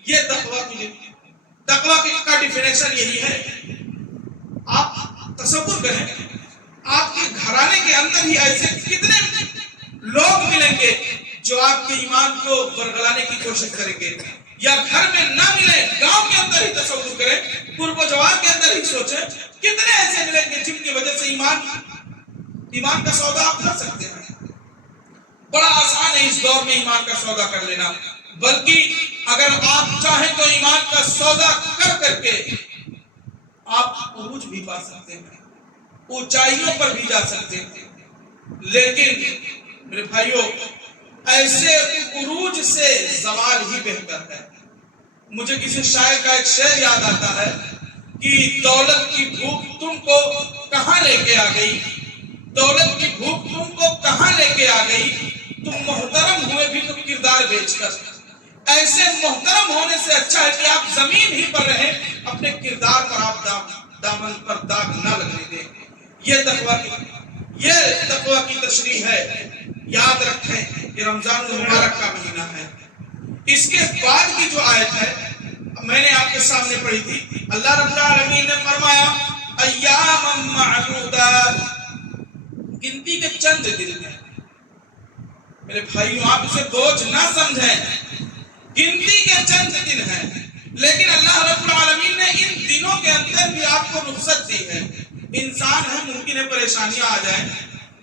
یہ تقویٰ کا ڈیفینیشن یہی ہے. آپ تصور کریں, آپ کے گھرانے کے اندر ہی ایسے کتنے لوگ ملیں گے جو آپ کے ایمان کو برگلانے کی کوشش کریں گے, یا گھر میں نہ ملے, گاؤں کے اندر ہی تصور کریں, قرب و جوار کے اندر ہی سوچیں, کتنے ایسے ملیں گے جن کی وجہ سے ایمان کا سودا آپ کر سکتے ہیں. بڑا آسان ہے اس دور میں ایمان کا سودا کر لینا, بلکہ اگر آپ چاہیں تو ایمان کا سودا کر کے آپ عروج بھی پا سکتے ہیں, اونچائیوں پر بھی جا سکتے ہیں. لیکن میرے بھائیوں, ایسے عروج سے زوال ہی بہتر ہے. مجھے کسی شاعر کا ایک شعر یاد آتا ہے کہ دولت کی بھوک تم کو کہاں لے کے آ گئی, دولت کی بھوک تم کو کہاں لے کے آ گئی, تم محترم ہوئے بھی تو کردار بیچ کر. ایسے محترم ہونے سے اچھا ہے کہ آپ زمین ہی پر رہیں، اپنے کردار پر آپ دامن پر داغ نہ لگنے دیں۔ یہ تقوی کی تشریح ہے۔ یاد رکھیں کہ رمضان المبارک کا مہینہ ہے۔ اس کے بعد کی جو آیت ہے میں نے آپ کے سامنے پڑھی تھی، اللہ رب العالمین نے فرمایا ایام معدودات، گنتی کے چند دن ہیں۔ میرے بھائیوں، آپ اسے بوجھ نہ سمجھیں، گنتی کے چند دن ہیں، لیکن اللہ رب العالمین نے ان دنوں کے اندر بھی آپ کو رخصت دی ہے۔ انسان ہے، ممکن ہے پریشانیاں آ جائیں،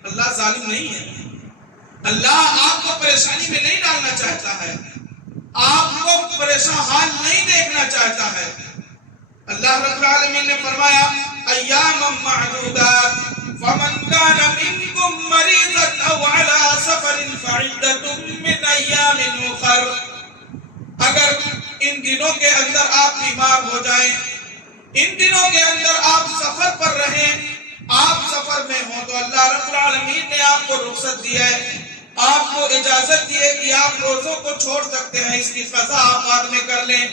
اللہ ظالم نہیں ہے۔ اللہ آپ کو پریشانی میں نہیں ڈالنا چاہتا ہے، آپ کو پریشان حال نہیں دیکھنا چاہتا ہے۔ اللہ رب العالمین نے فرمایا ایام معدودات فمن كان منكم مريضا او على سفر فعدة من ایام اخر، اگر ان دنوں کے اندر آپ بیمار ہو جائیں، ان دنوں کے اندر آپ سفر پر رہیں، آپ سفر میں ہوں، تو اللہ رب العالمین نے آپ کو رخصت دی ہے، آپ کو اجازت دی ہے کہ آپ روزوں کو چھوڑ سکتے ہیں، اس کی قضا آپ بعد میں کر لیں۔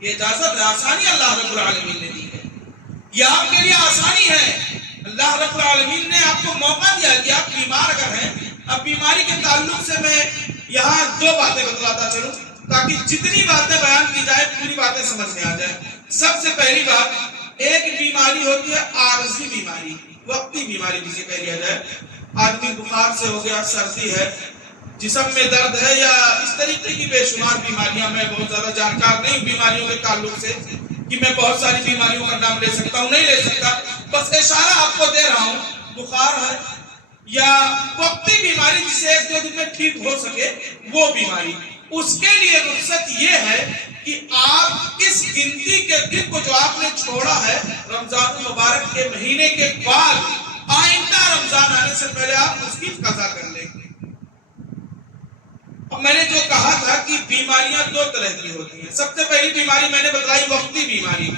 یہ اجازت ہے، آسانی اللہ رب العالمین نے دی ہے، یہ آپ کے لیے آسانی ہے۔ اللہ رب العالمین نے آپ کو موقع دیا کہ آپ بیمار اگر ہیں۔ اب بیماری کے تعلق سے میں یہاں دو باتیں بتلاتا چلوں تاکہ جتنی باتیں بیان کی جائے پوری باتیں سمجھ میں آ جائے۔ سب سے پہلی بات، ایک بیماری ہوتی ہے عارضی بیماری، وقتی بیماری جسے کہہ لیا جائے۔ آدمی بخار سے ہو گیا، سردی ہے، جسم میں درد ہے، یا اس طریقے کی بے شمار بیماریاں، میں بہت زیادہ جانکار نہیں ہوں بیماریوں کے تعلق سے کہ میں بہت ساری بیماریوں کا نام لے سکتا ہوں، نہیں لے سکتا، بس اشارہ آپ کو دے رہا ہوں۔ بخار ہے یا وقتی بیماری جسے ایک دو دن میں ٹھیک ہو سکے، وہ بیماری، اس کے لیے رخصت یہ ہے کہ آپ اس گنتی کے دن کو جو آپ نے چھوڑا ہے رمضان المبارک کے مہینے کے بعد، آئندہ رمضان آنے سے پہلے آپ اس کی قضا کر لیں۔ اب میں نے جو کہا تھا کہ بیماریاں دو طرح کی ہوتی ہیں۔ سب سے پہلی بیماری میں نے بتلائی وقتی بیماری،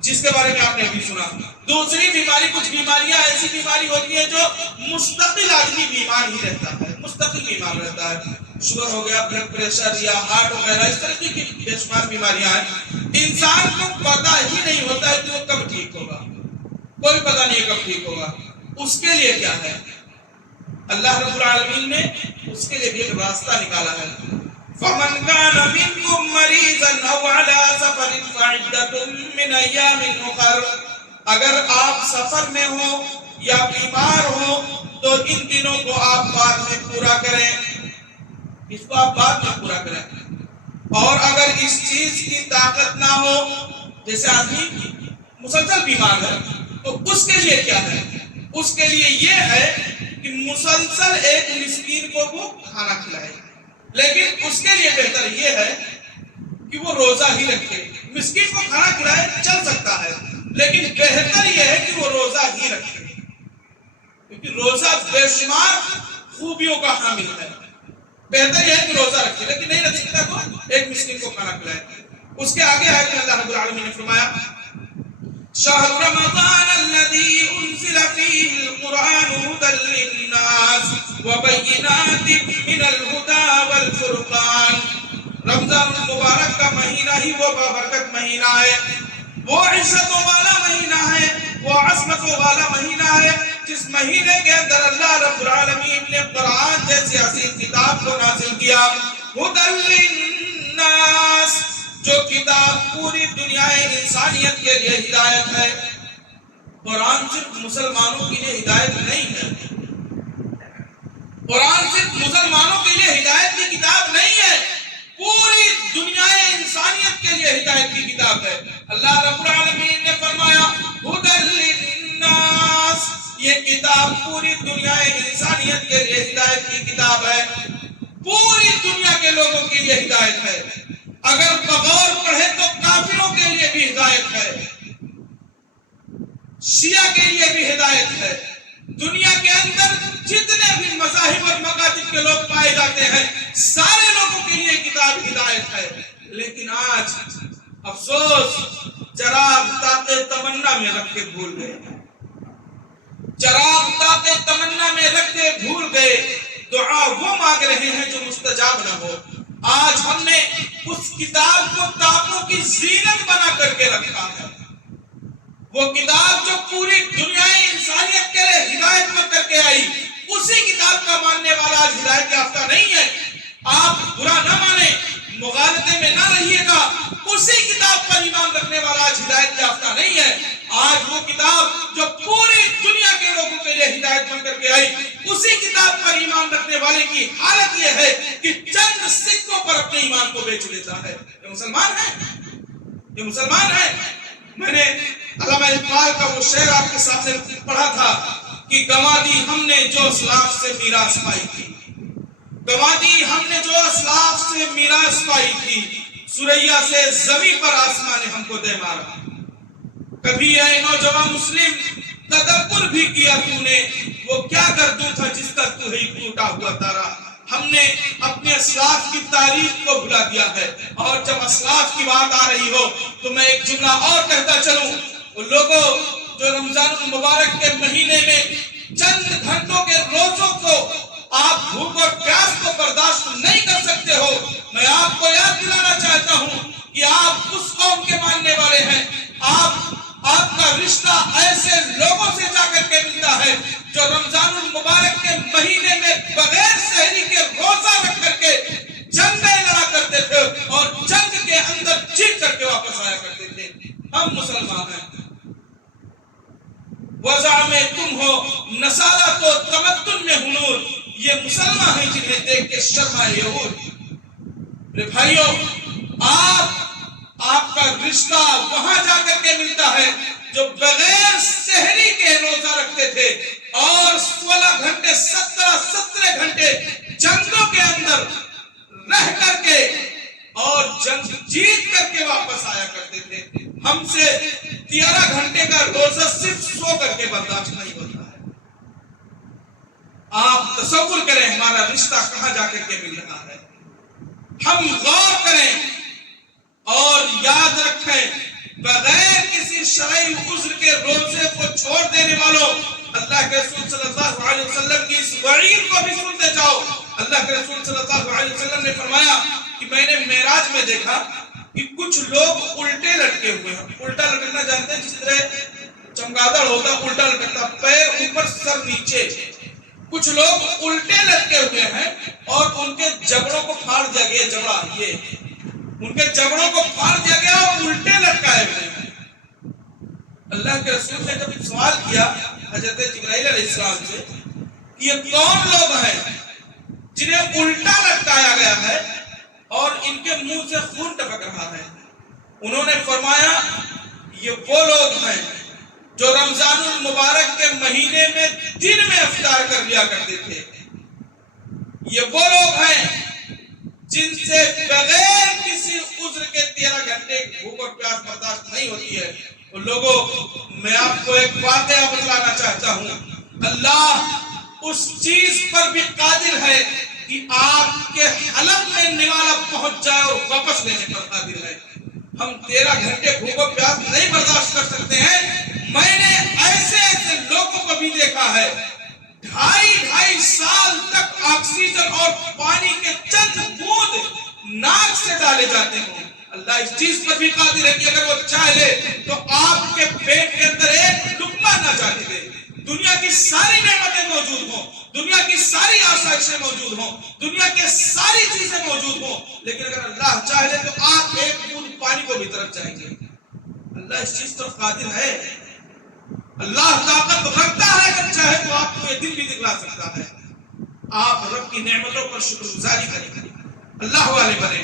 جس کے بارے میں آپ نے ابھی سنا۔ دوسری بیماری، کچھ بیماریاں ایسی بیماری ہوتی ہیں جو مستقل آدمی بیمار ہی رہتا ہے، مستقل بیمار رہتا ہے۔ شوگر ہو گیا، بلڈ پریشر یا ہارٹ وغیرہ، اس طرح کی بے شمار بیماریاں ہیں۔ انسان کو پتہ ہی نہیں ہوتا ہے کہ وہ کب ٹھیک ہوگا، کوئی پتہ نہیں کب ٹھیک ہوگا۔ اس کے لیے کیا ہے؟ اللہ رب العالمین نے اس کے لیے بھی ایک راستہ نکالا ہے۔ فَمَنْ كَانَ مِنْكُمْ مَرِيضًا أَوْ عَلَى سَفَرٍ فَعِدَّةٌ مِّنْ أَيَّامٍ أُخَرَ، اگر آپ سفر میں ہوں یا بیمار ہوں تو ان دنوں کو آپ بعد میں پورا کریں، اس کو آپ بعد میں پورا کریں۔ اور اگر اس چیز کی طاقت نہ ہو، جیسے آدمی مسلسل بیمار ہے، تو اس کے لیے کیا ہے؟ اس کے لیے یہ ہے کہ مسلسل ایک مسکین کو وہ کھانا کھلائے، لیکن اس کے لیے بہتر یہ ہے کہ وہ روزہ ہی رکھے۔ مسکین کو کھانا کھلائے چل سکتا ہے، لیکن بہتر یہ ہے کہ وہ روزہ ہی رکھے، کیونکہ روزہ بے شمار خوبیوں کا حامل ہے۔ بہتر یہ ہے کہ روزہ رکھے، لیکن نہیں رکھ سکتا تو ایک مسکین کو کھانا کھلائے۔ اس کے آگے ہے کہ اللہ رب العالمین نے فرمایا شہر رمضان الذي انزل فيه القرآن هدى للناس وبينات من الهدى والفرقان، رمضان المبارک کا مہینہ ہی وہ بابرکت مہینہ ہے، وہ عزتوں والا مہینہ ہے، وہ عظمتوں والا مہینہ ہے، جس مہینے کے اندر اللہ رب العالمین نے قرآن جیسی عظیم کتاب کو نازل کیا۔ ہدی للناس، جو کتاب پوری دنیا انسانیت کے لیے ہدایت ہے۔ قرآن صرف مسلمانوں کے لیے ہدایت نہیں ہے، قرآن صرف مسلمانوں کے لیے ہدایت کی کتاب نہیں ہے، پوری دنیا انسانیت کے لیے ہدایت کی کتاب ہے۔ اللہ رب العالمین نے فرمایا ہدی للناس، یہ کتاب پوری دنیا انسانیت کے لیے ہدایت کی کتاب ہے، پوری دنیا کے لوگوں کے لیے ہدایت ہے۔ اگر بغور پڑھے تو کافروں کے لیے بھی ہدایت ہے، شیعہ کے لیے بھی ہدایت ہے، دنیا کے اندر جتنے بھی مذاہب اور مکاتب کے لوگ پائے جاتے ہیں سارے لوگوں کے لیے کتاب ہدایت ہے۔ لیکن آج افسوس، چراغ طاق تمنا میں رکھ کے بھول گئے، چراغ طاق تمنا میں رکھ کے بھول گئے، دعا وہ مانگ رہے ہیں جو مستجاب نہ ہو۔ آج ہم نے اس کتاب کو تاپوں کی زینت بنا کر کے رکھا ہے. وہ کتاب جو پوری دنیا انسانیت کے لیے ہدایت بن کر کے آئی، اسی کتاب کا ماننے والا آج ہدایت یافتہ نہیں ہے. آپ برا نہ مانیں، مغالطے میں نہ رہیے گا، اسی کتاب پر ایمان رکھنے والا آج ہدایت یافتہ نہیں ہے. آج وہ کتاب جو پوری دنیا کے لوگوں کے لیے ہدایت بن کر کے آئی، اسی کتاب پر ایمان رکھنے والے کی حالت یہ ہے کہ چند سکوں پر اپنے ایمان کو بیچ لیتا ہے. یہ مسلمان ہے، یہ مسلمان ہے. میں نے علامہ اقبال کا وہ شعر آپ کے سامنے پڑھا تھا کہ گنوا دی ہم نے جو اسلاف سے میراث پائی تھی، گنوا دی ہم نے جو اسلاف سے میراث پائی تھی، سریا سے زمین پر آسمان نے ہم کو دے مارا. کبھی اے نوجوان مسلم تدبر بھی کیا تو نے، وہ کیا گردوں تھا جس کا تو ہی ٹوٹا ہوا تارا. ہم نے اپنے اسلاف کی تاریخ کو بھلا دیا ہے. اور جب اسلاف کی بات آ رہی ہو تو میں ایک جملہ اور کہتا چلوں. وہ لوگوں جو رمضان المبارک کے مہینے میں چند گھنٹوں کے روزوں کو آپ بھوک اور پیاس کو برداشت نہیں کر سکتے ہو، میں آپ کو یاد دلانا چاہتا ہوں کہ آپ اس قوم کے ماننے والے ہیں. آپ کا رشتہ ایسے لوگوں سے جا کر کے ملتا ہے جو رمضان المبارک کے مہینے میں بغیر سحری کے روزہ رکھ کر کے جنگیں لڑا کرتے تھے اور جنگ کے اندر جیت کر کے واپس آیا کرتے تھے. ہم مسلمان ہیں. وضع میں تم ہو نصارہ تو تمدن میں ہنور، یہ مسلمان ہیں جنہیں دیکھ کے شرمائے یہود. میرے بھائیوں، آپ کا رشتہ وہاں جا کر کے ملتا ہے جو بغیر سحری کے روزہ رکھتے تھے اور 16 گھنٹے 17 گھنٹے جنگوں کے اندر رہ کر کے اور جنگ جیت کر کے واپس آیا کرتے تھے. ہم سے 13 گھنٹے کا روزہ صرف سو کر کے برداشت نہیں ہوتا ہے. آپ تصور کریں ہمارا رشتہ کہاں جا کر کے مل رہا ہے. ہم غور کریں اور یاد رکھیں، بغیر کسی شرعی عذر کے روزے کو چھوڑ دینے والوں، اللہ کے رسول صلی اللہ علیہ وسلم کی اس وعید کو بھی سنتے جاؤ. اللہ کے رسول صلی اللہ علیہ وسلم نے فرمایا کہ میں نے معراج میں دیکھا کہ کچھ لوگ الٹے لٹکے ہوئے ہیں. الٹا لٹکنا جانتے ہیں؟ جس طرح چمگادڑ ہوتا ہے الٹا لٹکتا، پیر اوپر سر نیچے. کچھ لوگ الٹے لٹکے ہوئے ہیں اور ان کے جبڑوں کو پھاڑ دیا گیا. جبڑا یہ ان کے جبڑوں کو پھاڑ دیا گیا اور الٹے لٹکائے ہوئے ہیں. اللہ کے رسول نے جب سوال کیا حضرت جبرائیل علیہ السلام سے کہ یہ کون لوگ ہیں جنہیں الٹا لٹکایا گیا ہے اور ان کے منہ سے خون ٹپک رہا ہے، انہوں نے فرمایا یہ وہ لوگ ہیں جو رمضان المبارک کے مہینے میں دن میں افطار کر لیا کرتے تھے. یہ وہ لوگ ہیں جن سے بغیر کسی عذر کے 13 گھنٹے بھوک اور پیاس برداشت نہیں ہوتی ہے. وہ لوگوں، میں آپ کو ایک واقعہ بتلانا چاہتا ہوں. اللہ اس چیز پر بھی قادر ہے کہ آپ کے حلق میں نوالا پہنچ جائے اور واپس لینے پر قادر ہے. ہم 13 گھنٹے بھوک اور پیاس نہیں برداشت کر سکتے ہیں. میں نے ایسے لوگوں کو بھی دیکھا ہے 2.5 سال تک آکسیجن اور پانی کے چند بوند ناک سے ڈالے جاتے ہوں. اللہ اس چیز پر بھی قادر ہے کہ اگر وہ چاہے تو آپ کے پیٹ کے اندر ایک لقمہ نہ جانے دے. دنیا کی ساری نعمتیں موجود ہوں، دنیا کی ساری آسائشیں موجود ہوں، دنیا کے ساری چیزیں موجود ہوں، لیکن اگر اللہ چاہے تو آپ ایک بوند پانی کو بھی طرف جائیں گے. اللہ اس چیز پر قادر ہے. اللہ طاقت رکھتا ہے، اگر چاہے تو آپ کو یہ دل بھی دکھلا سکتا ہے. آپ رب کی نعمتوں پر شکر گزاری کریں، اللہ والے بنے.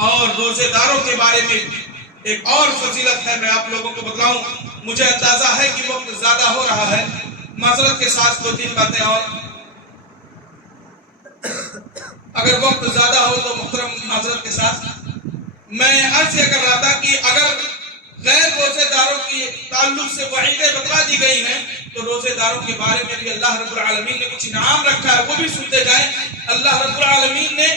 اور روزے داروں کے بارے میں ایک اور فضیلت ہے، میں آپ لوگوں کو بتلاؤں. مجھے اندازہ ہے کہ وقت زیادہ ہو رہا ہے، معذرت کے ساتھ 2-3 باتیں اور. اگر وقت زیادہ ہو تو محترم معذرت کے ساتھ میں عرض یہ کر رہا تھا کہ اگر غیر روزے داروں کی تعلق سے وعیدیں بتلا دی گئی ہیں تو روزے داروں کے بارے میں بھی اللہ رب العالمین نے کچھ انعام رکھا ہے، وہ بھی سنتے جائیں. اللہ رب العالمین نے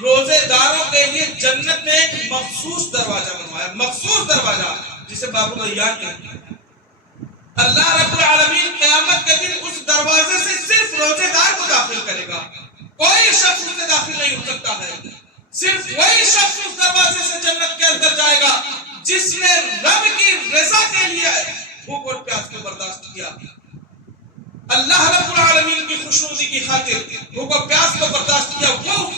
روزے داروں کے لیے جنت میں ایک مخصوص دروازہ بنوایا، مخصوص دروازہ جسے باب الریان کہتے ہیں. اللہ رب العالمین قیامت کے دن اس دروازے سے صرف روزے دار کو داخل کرے گا، کوئی شخص اس سے داخل نہیں ہو سکتا ہے. صرف وہی شخص اس دروازے سے جنت کے اندر جائے گا جس نے رب کی رضا کے لیے بھوک اور پیاس کو برداشت کیا، اللہ رب العالمین کی خوشنودی کی خاطر بھوک اور پیاس کو برداشت کیا، وہ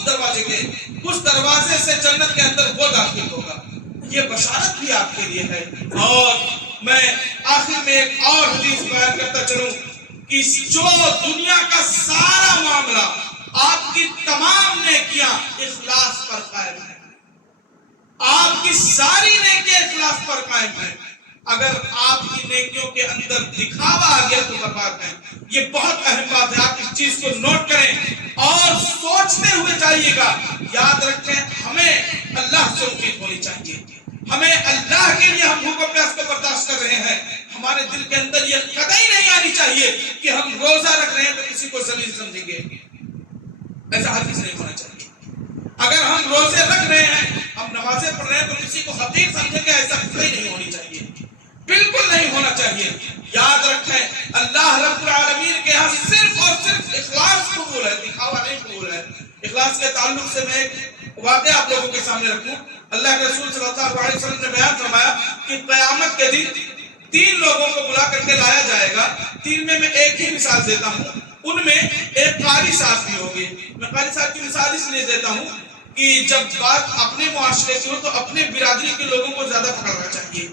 اس دروازے سے جنت کے اندر وہ داخل ہوگا۔ یہ بشارت بھی آپ کے لیے ہے۔ اور میں آخر میں ایک اور حدیث بیان کرتا چلوں کہ جو دنیا کا سارا معاملہ، آپ کی تمام نیکیاں اخلاص پر قائم ہیں، آپ کی ساری نیکیاں اخلاص پر قائم ہیں، اگر آپ کی نیکیوں کے اندر دکھاوا آ گیا تو برباد ہے۔ یہ بہت اہم بات ہے، آپ اس چیز کو نوٹ کریں اور سوچتے ہوئے جائیے گا۔ یاد رکھیں، ہمیں اللہ سے امید ہونی چاہیے، ہمیں اللہ کے لیے ہم بھوک و پیاس کو برداشت کر رہے ہیں، ہمارے دل کے اندر یہ قطعی نہیں آنی چاہیے کہ ہم روزہ رکھ رہے ہیں تو کسی کو ذلیل سمجھیں گے، ایسا ہرگز نہیں ہونا چاہیے۔ اگر ہم روزے رکھ رہے ہیں، ہم نمازیں پڑھ رہے ہیں تو کسی کو حقیر سمجھیں گے، ایسا کبھی نہیں ہونی چاہیے، بالکل نہیں ہونا چاہیے۔ یاد رکھیں، اللہ رب العالمین کے ہاں صرف اور صرف اخلاص قبول ہے، دکھاوا نہیں قبول ہے۔ اخلاص کے تعلق سے میں ایک واقعہ آپ لوگوں کے سامنے رکھوں۔ اللہ کے رسول صلی اللہ علیہ وسلم نے بیان فرمایا کہ قیامت کے دن 3 لوگوں کو بلا کر کے لایا جائے گا، 3 میں ایک ہی مثال دیتا ہوں۔ ان میں ایک قاری صاحب بھی ہوگی۔ میں قاری صاحب کی مثال اس لیے دیتا ہوں کہ جب بات اپنے معاشرے کی ہو تو اپنے برادری کے لوگوں کو زیادہ پکڑنا چاہیے۔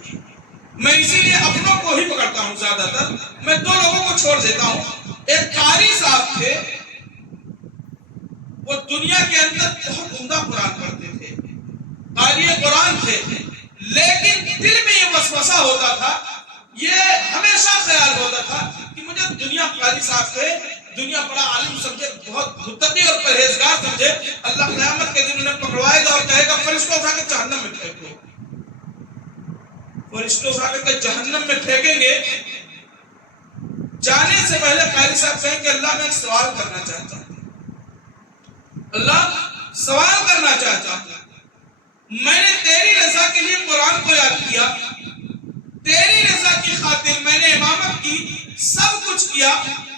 میں اسی لیے اپنوں کو ہی پکڑتا ہوں زیادہ تر، میں 2 لوگوں کو چھوڑ دیتا ہوں۔ ایک قاری صاحب تھے، وہ دنیا کے اندر بہت عمدہ قرآن پڑھتے تھے، قاری قرآن تھے، لیکن دل میں یہ وسوسہ ہوتا تھا، یہ ہمیشہ خیال ہوتا تھا کہ مجھے دنیا قاری صاحب تھے، دنیا بڑا عالم سمجھے، بہت متقی اور پرہیزگار سمجھے، اللہ قیامت کے دن انہیں پکڑوائے گا اور کہے گا فرشتوں اٹھا کے جہنم میں پھینکو۔ فرشتوں اٹھا کے جہنم میں پھینکیں گے، جانے سے پہلے قاری صاحب کہیں کہ اللہ میں ایک سوال کرنا چاہتا ہوں، اللہ سوال کرنا چاہتا ہوں، میں نے تیری رضا کے لیے قرآن کو یاد کیا، تیری رضا کی خاطر میں نے امامت کی، سب کچھ کیا،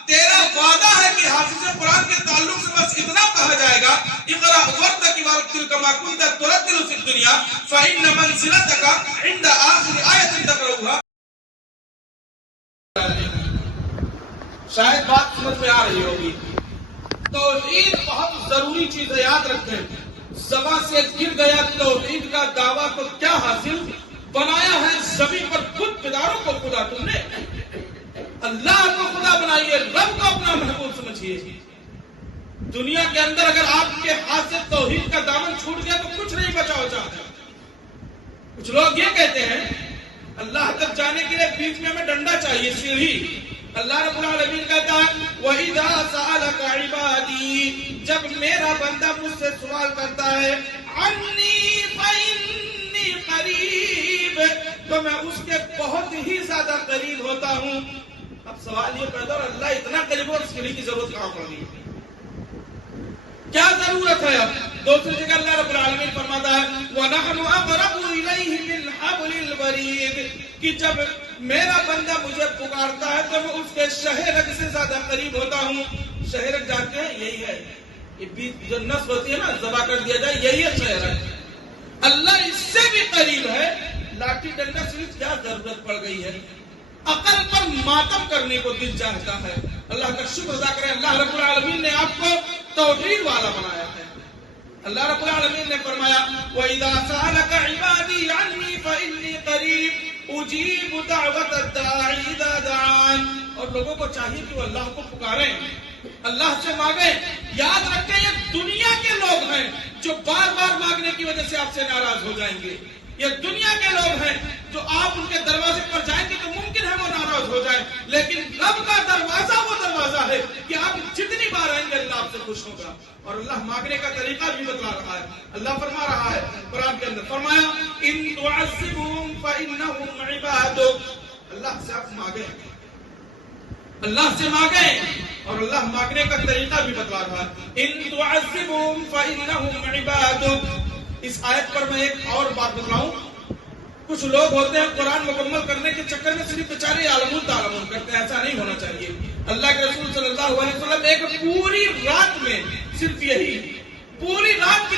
تیرا وعدہ ہے کہ حافظ قرآن کے تعلق سے بس اتنا کہا جائے گا، اقرأ ورتقب ورتل كما كنت ترتل في الدنيا فإن منزلتك عند آخر آية تقرأها۔ شاید بات سمجھ میں آ رہی ہوگی۔ توحید بہت ضروری چیز ہے، یاد رکھیں۔ زبان سے گر گیا توحید کا دعویٰ تو کیا حاصل، بنایا ہے زمین پر خود پداروں کو خدا، تم نے اللہ کو خدا بنائیے، رب کو اپنا محبوب سمجھیے۔ دنیا کے اندر اگر آپ کے ہاتھ سے توحید کا دامن چھوٹ گیا تو کچھ نہیں بچا ہو جاتا۔ کچھ لوگ یہ کہتے ہیں اللہ تک جانے کے لیے بیچ میں ہمیں ڈنڈا چاہیے، سیڑھی۔ اللہ رب العالمین کہتا ہے وَإِذَا سَأَلَكَ عِبَادِي، جب میرا بندہ مجھ سے سوال کرتا ہے عَنِّي فَإِنِّي قَرِيبٌ، تو میں اس کے بہت ہی زیادہ قریب ہوتا ہوں۔ اب سوال یہ پیدا اور اللہ اتنا قریب اور سیڑھی کی ضرورت کہاں پڑ گئی، کیا ضرورت ہے؟ اب دوسری جگہ اللہ رب العالمین فرماتا ہے وَنَحْنُ أَقْرَبُ إِلَيْهِ مِنْ حَبْلِ الْوَرِيدِ، کہ جب میرا بندہ مجھے پکارتا ہے تو میں اس کے شہرگ سے زیادہ قریب ہوتا ہوں۔ شہرگ جانتے ہیں، یہی ہے، یہ بیچ جو نس ہوتی ہے نا، ذبح کر دیا جائے، یہی ہے شہرگ۔ اللہ اس سے بھی قریب ہے، لاٹھی ڈنڈا سے کیا ضرورت پڑ گئی ہے؟ عقل پر ماتم کرنے کو دل چاہتا ہے۔ اللہ کا شکر ادا کریں، اللہ رب العالمین نے آپ کو توحید والا بنایا ہے۔ اللہ رب العالمین نے فرمایا وَإِذَا سَأَلَكَ عِبَادِي عَنِّي فَإِنِّي قَرِيبٌ أُجِيبُ دَعْوَةَ الدَّاعِ إِذَا دَعَانِ، اور لوگوں کو چاہیے کہ وہ اللہ کو پکاریں، اللہ سے مانگیں۔ یاد رکھیں یہ دنیا کے لوگ ہیں جو بار بار مانگنے کی وجہ سے آپ سے ناراض ہو جائیں گے، یہ دنیا کے لوگ ہیں جو آپ ان کے دروازے پر جائیں گے تو ممکن ہے وہ ناراض ہو جائیں، لیکن رب کا دروازہ وہ دروازہ ہے کہ آپ جتنی بار آئیں گے اللہ آپ سے خوش ہوگا۔ اور اللہ مانگنے کا طریقہ بھی بتلا رہا ہے۔ اللہ فرما رہا ہے قرآن کے اندر، فرمایا ان تعذبهم فانهم عبادك، اللہ سے آپ مانگیں، اللہ سے مانگیں، اور اللہ مانگنے کا طریقہ بھی بتلا رہا ہے ان تعذبهم فانهم عبادك۔ اس آیت پر میں ایک اور بات بتلاؤں، کچھ لوگ ہوتے ہیں قرآن مکمل کرنے کے چکر میں صرف بیچارے عالمون تعلمون کرتے ہیں، ایسا نہیں ہونا چاہیے۔ اللہ کے رسول صلی اللہ علیہ وسلم ایک پوری رات میں صرف یہی پوری رات کی